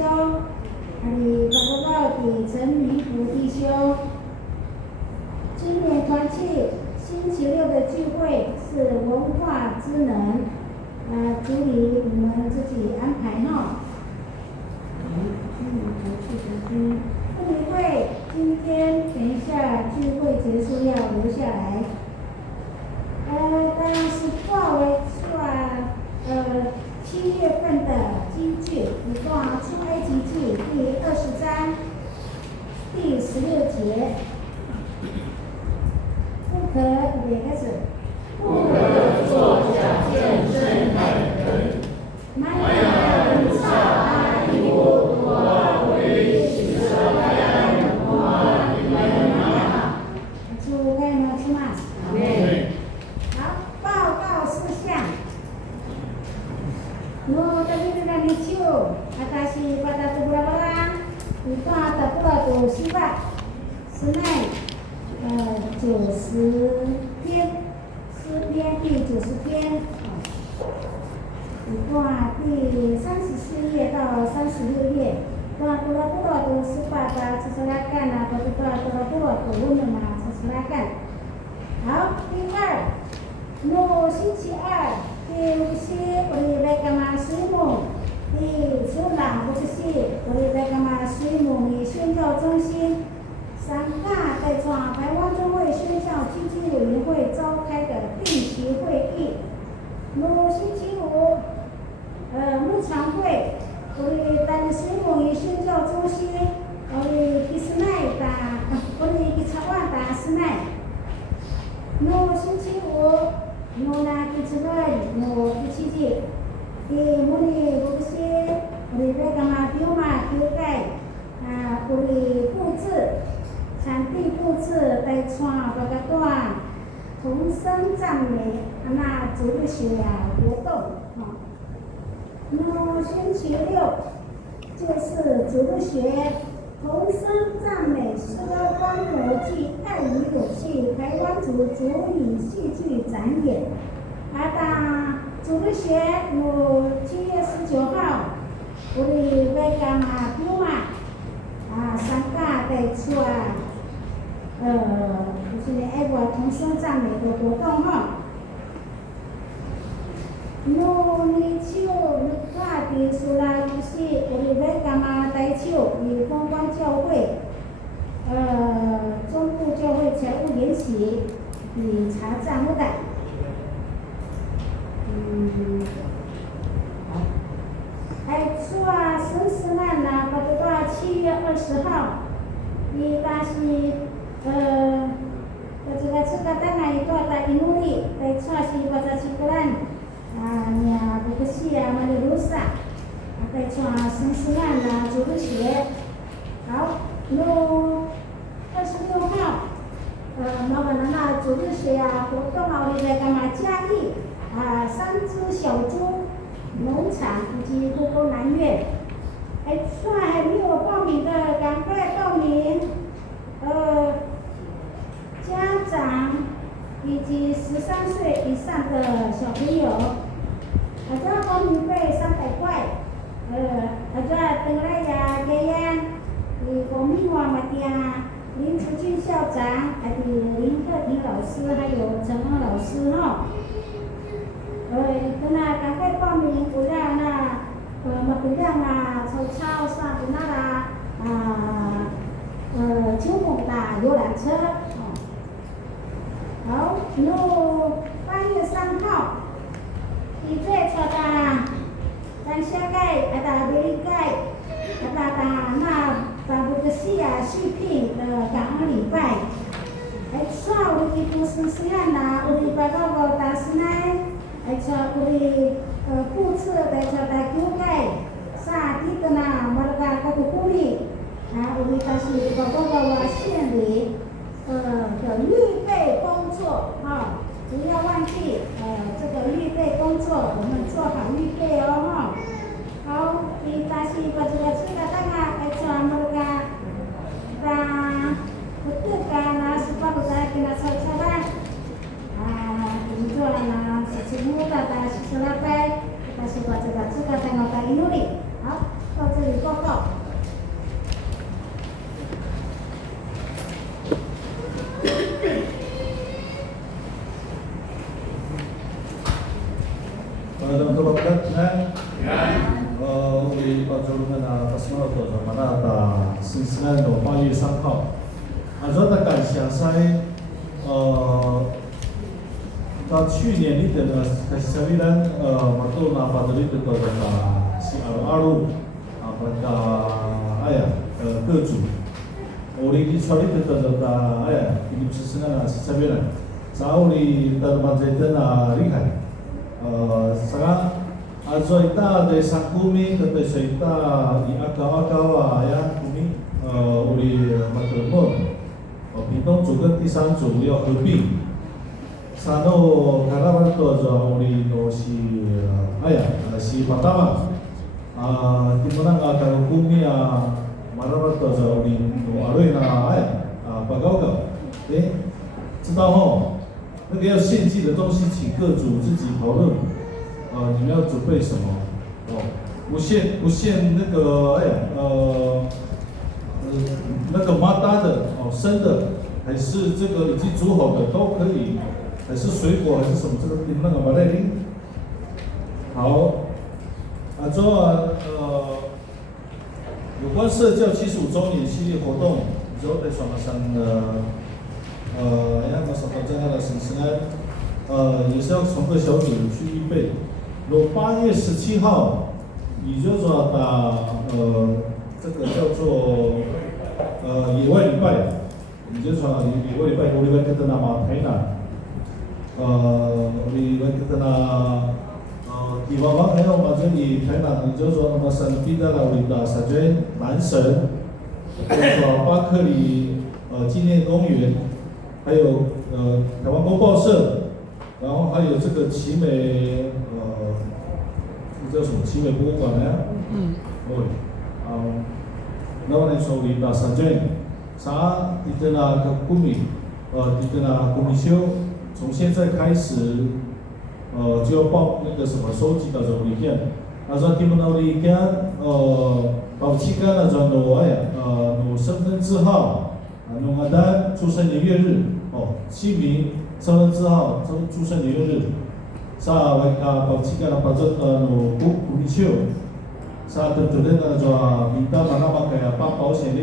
报告给陈明福弟兄。今年团契星期6的聚会是文化之能，主理你们自己安排哈。妇女会今天等一下聚会结束要留下来。当然是作为7月份的京剧，一段出埃及记第20章第16节，不可也开始。不可作假见证害人。玛雅鲁萨阿伊乌多阿维西瑟亚努阿伊玛玛，出该吗？出吗？好，报告事项。tadi dengan isu atasi pada sebelah orang itu ada pula tu sifat senai 90篇诗篇第90篇一段第34页到36页段pulau-pulau tu sifat sesuaikan atau pulau-pulau tu umum sesuaikan 好第二星期二第5期我们来干嘛？水母首朗不是我哋在干嘛？水母里宣教中心三大在创台湾中会宣教基金委员会召开的定期会议。星期五，牧场会，我哋在水母里宣教中心，我哋吉斯奈打，我哋吉查万打斯奈。星期五，吉斯奈，吉七日。我哋有些我哋在干嘛？丢改我哋布置场地布置在创这个段同声赞美主日学活动星期六就是主日学同声赞美诗歌观摩暨爱与勇气台湾族主语戏剧展演。主日学有7月19号，我哋在干嘛？参加在做就是爱国同声赞美的活动日看的苏拉鲁西，我哋在干嘛？在手与公关教会，中部教会财务研习与查账目的。神师们呢，包括7月20号，但是这个当然一段在努力，在创新或者是个人不是马的路上，在创神师们呢主日学，好，26号，主日学活动我哋在干嘛？嘉义3只小猪农场以及故宫南院。还没有报名的赶快报名。家长以及13岁以上的小朋友，这报名费300块。这等来呀，我们马店林慈俊校长，还有林克廷老师，还有陈恩老师赶快报名，不让不让超上不秋梦的游览车。好，8月3号，最初的咱下盖美盖不个续聘的感恩礼拜。我哋公司是我哋把大师奶，我哋布置在修改。地的鼓励我们开始县里的预备工作不要忘记这个预备工作，我们做好预备好，但是这个好，到这里报告。우리 저는 파스마노토 만나다 신스난도 8月3号저는感谢在到去年里的呢，开始咱马多拿巴德里的是阿鲁各组，我哋去处理的ini sebenarnya sebenarnya saya di dalam jalan lihat sekarang cerita dari sakumi kata cerita di akal-akal yang kami 우리 maternal Pitong juga 第3组要合并。Sano karawan to 우리 si si pertama timunang karukumi marawan to 우리 아로이 bagao 知道吼，那个要献祭的东西，请各组自己讨论。你们要准备什么？不限那个那个麻搭的生的，还是这个已经煮好的都可以。还是水果还是什么？这个那个马来林。好，有关社教75周年系列活动，之后在马上要马上到这样的省市呢，也是要从各小组去预备。8月17号，也就是说这个叫做野外礼拜，也就是说野外礼拜，我礼拜跟着台南，我礼拜跟着地方方还有这里台南，就是说山地的我们的沙圳南神，就是说巴克里纪念公园，还有台湾公报社，然后还有这个奇美这叫什么奇美博物馆呢？那么呢说我们的沙圳，地的那个公民，地的那公民修，从现在开始。就要报那个什么收集到这个文件，说你们那里间保期间那种有身份证号，弄单出生年月日，姓名、身份证号、出生年月日，保期间那保证股民秀，对对那种名单嘛，那么给办保险的，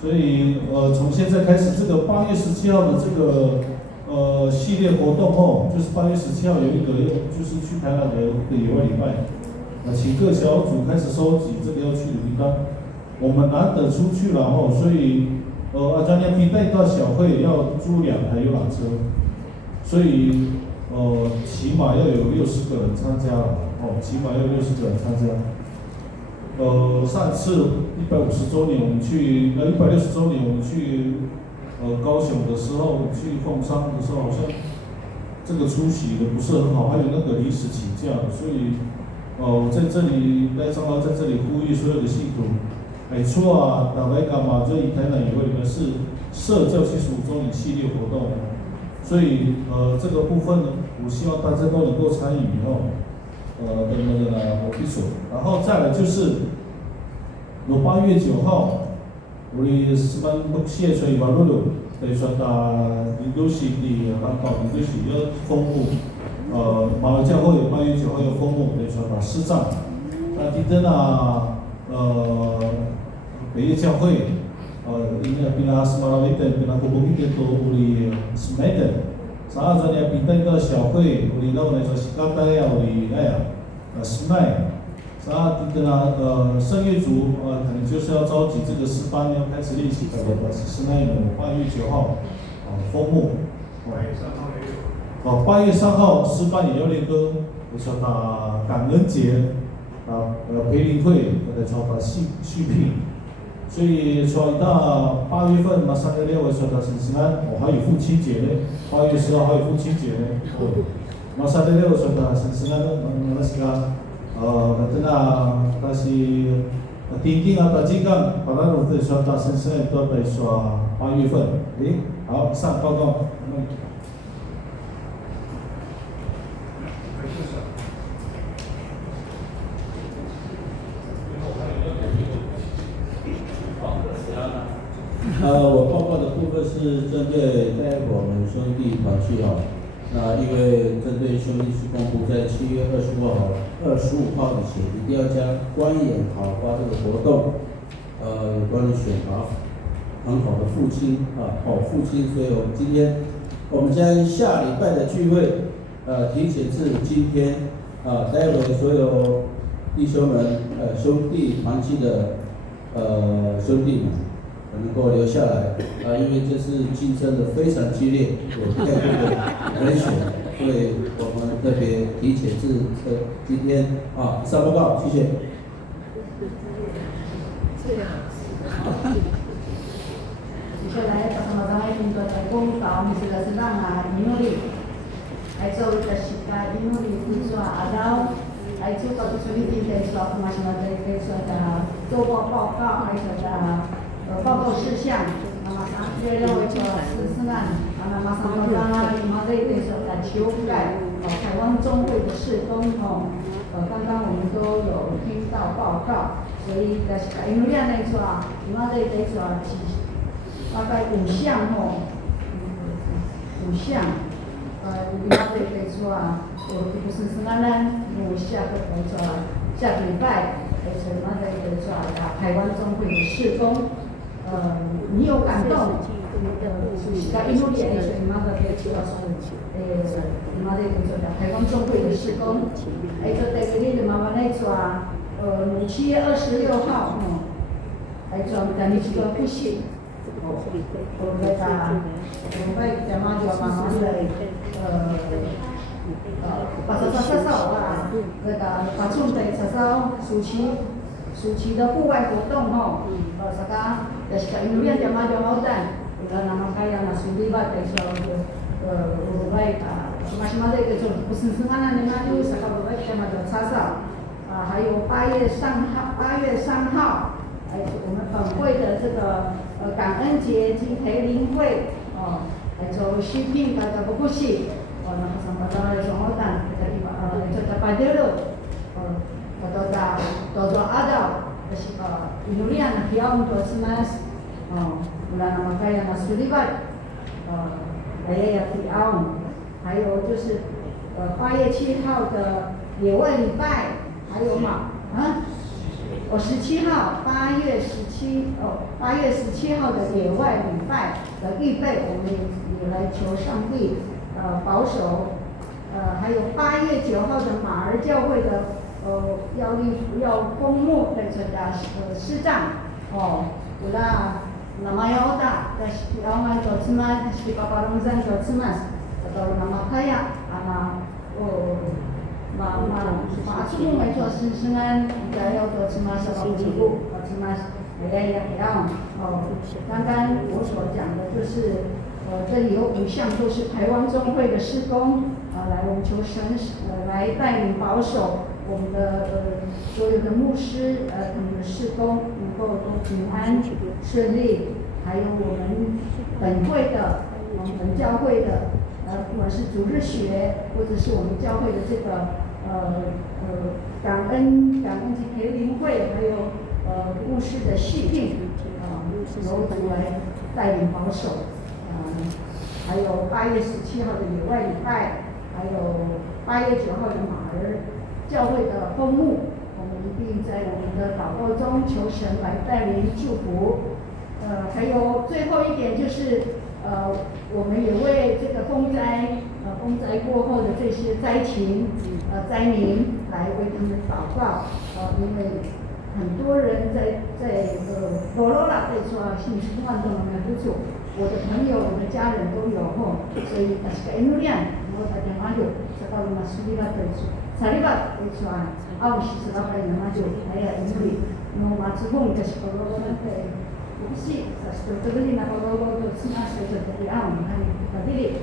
所以从现在开始，这个8月17号的这个。系列活动就是8月17号有一个就是去台南的野外礼拜，请各小组开始收集这个要去的名单。我们难得出去了所以专家比带到小会要租2台游览车，所以起码要有60个人参加了起码要60个人参加。上次150周年我们去160周年我们去。高雄的时候去凤山的时候，好像这个出席的不是很好，还有那个临时请假，所以在这里赖长老在这里呼吁所有的信徒，大家干嘛？这台南野外里面是社教75周年系列活动，所以这个部分呢，我希望大家都能够参与然后再来就是8月9号。우리 스만 녹시에 저희 말로로 저희가 인도시 한국 인도시 여丰富马教会8月9号有丰富저희가视障北野教会pindah Semarang itu pindah Kubuk itu 우리 Smedan saat 저녁에 pindah ke 小会 우리 나오는 저 시카타야 우리 스마일正月族可能就是要召集这个诗班要开始练习是那一种8月9号封幕8月3号诗班也要练歌，说打感恩节培灵会或者说打续聘，所以说到8月份马上要列为说到是还有父亲节呢，8月10号还有父亲节呢，马上要列为说到是那是个。그때나 다시 띵띵 아까 지금 바다로 되셨다 선생님 또 되셔 8月份，好，上报告。我报告的部分是针对待会我们兄弟团契因为针对兄弟是公布在7月25号以前，一定要将观演好花这个活动，有关于选拔很好的父亲好父亲，所以我们今天我们将下礼拜的聚会提前至今天待会所有弟兄们兄弟团契的兄弟们能够留下来因为这次竞争的非常激烈，有太多的人选，所以我们特别提前至今天上报告，谢谢。接下来sama-sama untuk kaum sudah senang inuli. Aiso kita shika inuli kuswa adau. Aiso kalau sulit kita suatu macam kita suatu coba报告aiso dah 报告事项，那么也认为说是那马上到那里嘛，这一对说的修改台湾中会的事工刚刚我们都有听到报告，所以在因为那说嘛这一对说大概5项5项嘛这一对说不是那5项的说下个礼拜什么的一个台湾中会的事工，你有感动，是个印度的什么的别去了说，什么的一个台湾中会的事工，就在这里妈妈那抓，7月26号，抓我们这个不行，我们在妈妈就妈妈来，把手啊，那个把重点暑期的户外活动吼，就是因为点嘛就好等，那么开那暑期吧，我来什么这个就不是那就啥个我点嘛就查查，还有8月3号，我们本会的这个感恩节及培灵会就续聘大家不是。那kesempatan kesempatan kita pada lo atau ada Inulian yang untuk semas bulan Ramadan yang terlibat daya yang 还有就是8月7号的野外礼拜，还有17号8月17号的野外礼拜的预备，我们也来求上帝。保守，还有8月9号的马儿教会的要公墓的这个视障有啦，那么要的，但是要么就吃嘛，但是爸龙山就吃嘛，到那么开呀，马出门没做是安，要做吃嘛，小宝礼物，吃嘛，要刚刚我所讲的就是。这里有5项都是台湾中会的事工，来我们求神来带领保守我们的所有的牧师他们的事工能够都平安顺利，还有我们本会的本教会的不管是主日学或者是我们教会的这个感恩及培灵会，还有牧师的续聘由主来带领保守。还有8月17号的野外礼拜，还有8月9号的马儿教会的封墓，我们一定在我们的祷告中求神来带领祝福。还有最后一点就是，我们也为这个风灾过后的这些灾情灾民来为他们祷告。因为很多人在罗罗拉对说信息换动没不足。我的朋友、我的家人都有所以但是印度人，我大家嘛就知道了嘛，苏里巴对说，查理巴对说我是知道的嘛就还有印度人，嘛之后就是罗罗那对，不是，是这个里那个罗罗都是那些就这里我们看到这里。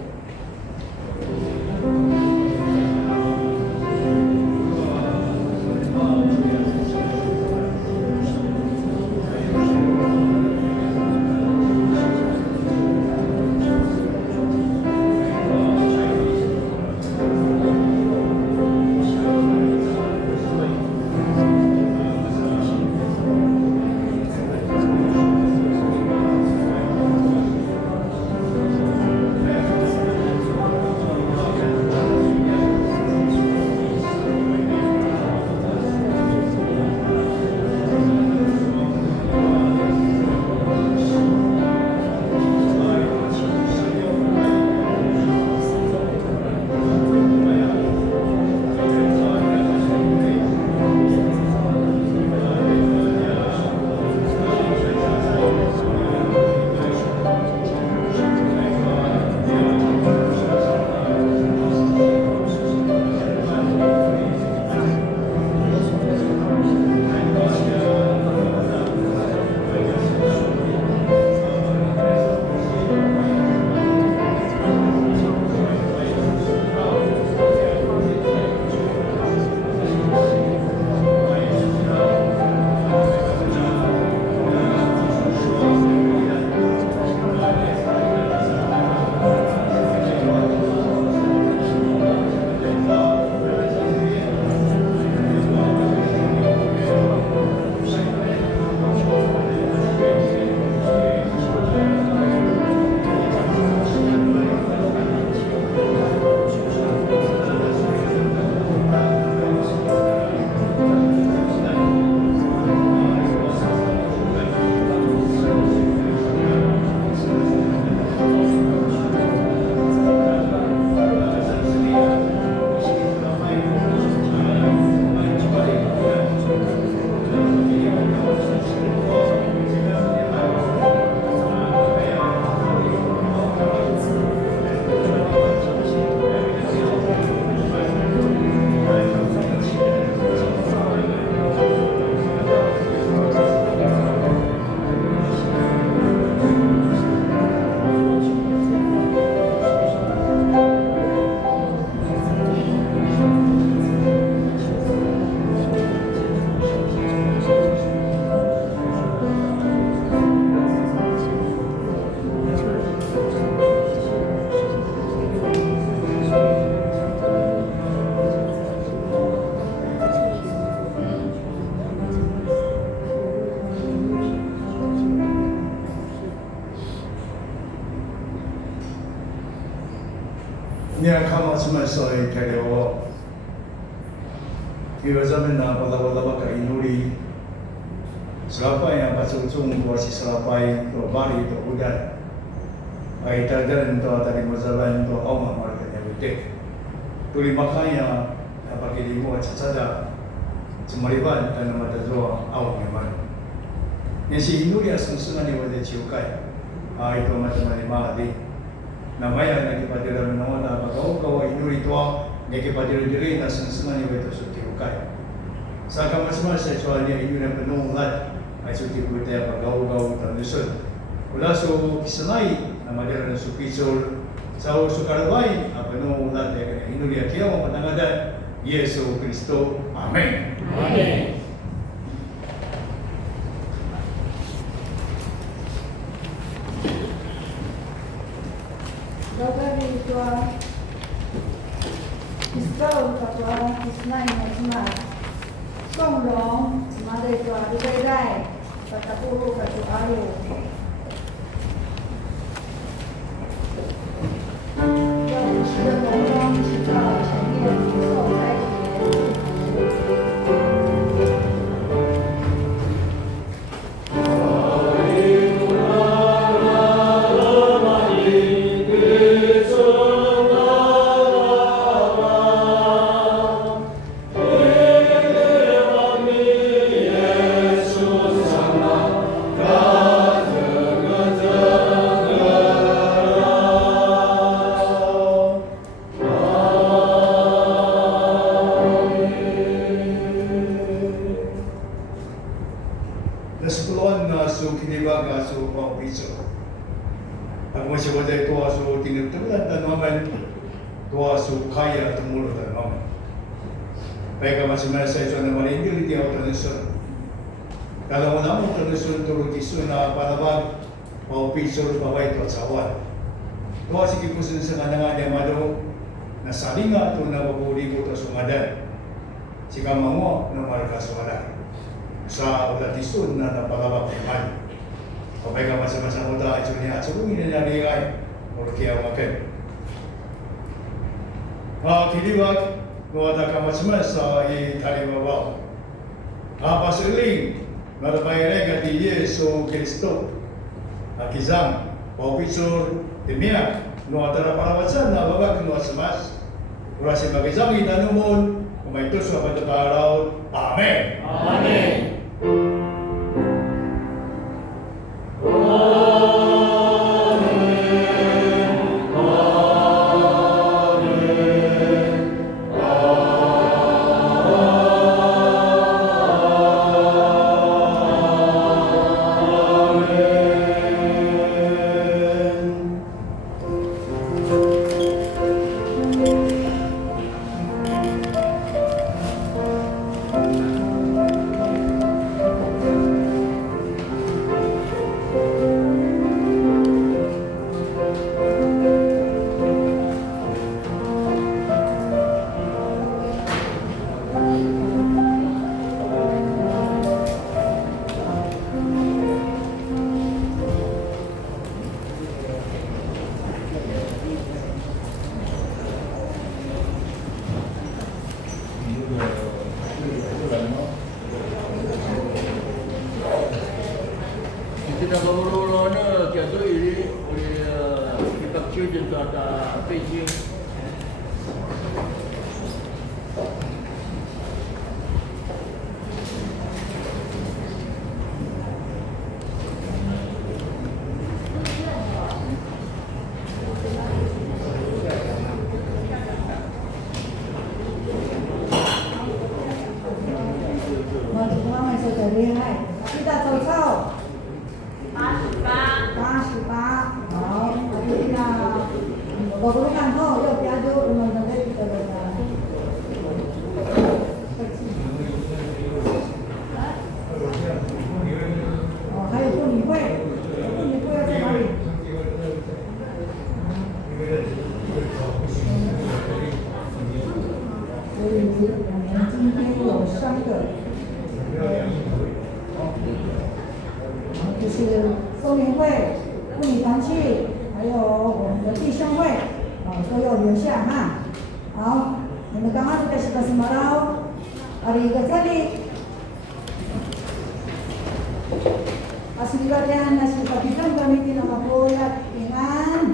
也看嘛什么所以开了我，因为咱们那巴拉巴拉巴卡伊努里，斯拉巴呀巴祖宗我是斯拉巴多巴里多乌丹，ai tadan to tadi mazalan to oma marga ya bete, tuli makanya apakah limo cacada, cemariban dan mata zoa awak memang. Yang si Hindu dia sungsungan ni wajah ciukai, itu macam-macam di. Namanya nak kepada dalam nama apa kau Hindu itu nak kepada diri nak sungsungan ni wajah ciukai. Sakam macam-macam saya soalnya Hindu yang penuh lat, saya ciukai apa kau ternusun. Ulah so kisanai nama dia su pisol sa sukarwai apa no ulat dia Hindu dia kia mo panangadan Yesu Kristo. Amen. Amen. Dari tua Israel tua Isnai macam song dong mana itu ada beda kata puru kata alu Nasuluan na su kinibaga su pang piso. Ang masih wajah tua su tinutulad dan naman tua su kaya tumulong dan naman. Baik masih masa itu naman hindi dia autonusun. Kalau namun autonusun turun kisu na palabag pang piso pabay to sawan. Tua si kipusun sa nanangan yang mado na salinga tu na babuli ko to sumadan. Sika mango na marka sumadan. Sa ulat isun na napalawak iman. Kapag ka masa-masa ulat isun niya, surungin na niya ay mulukiya makin. Kiliwag, nuwada ka mas-masa italiwawaw. Pasuling, nalabayray ka di Yesu Kristo. Akizang, paupitsur, timiyak, nuwada na palawasan na babag nuwasamas. Kurasi magizang itanumon, kumaitos sa pagkakaraw. Amen. Amen. Kita baru ni jatuh ini oleh kita kecil dan ada Beijing. Kita tahu-tahu 88，好，那我不看后要加就我们的这个还有妇女会，妇女会要在哪里？所以我们今天有3个。就是丰年会、妇女团契，还有我们的弟兄会，都要留下哈。好，你们刚刚这个是个什么喽？一个这里。Asli kalian nasi pakitan kami tinamapolat dengan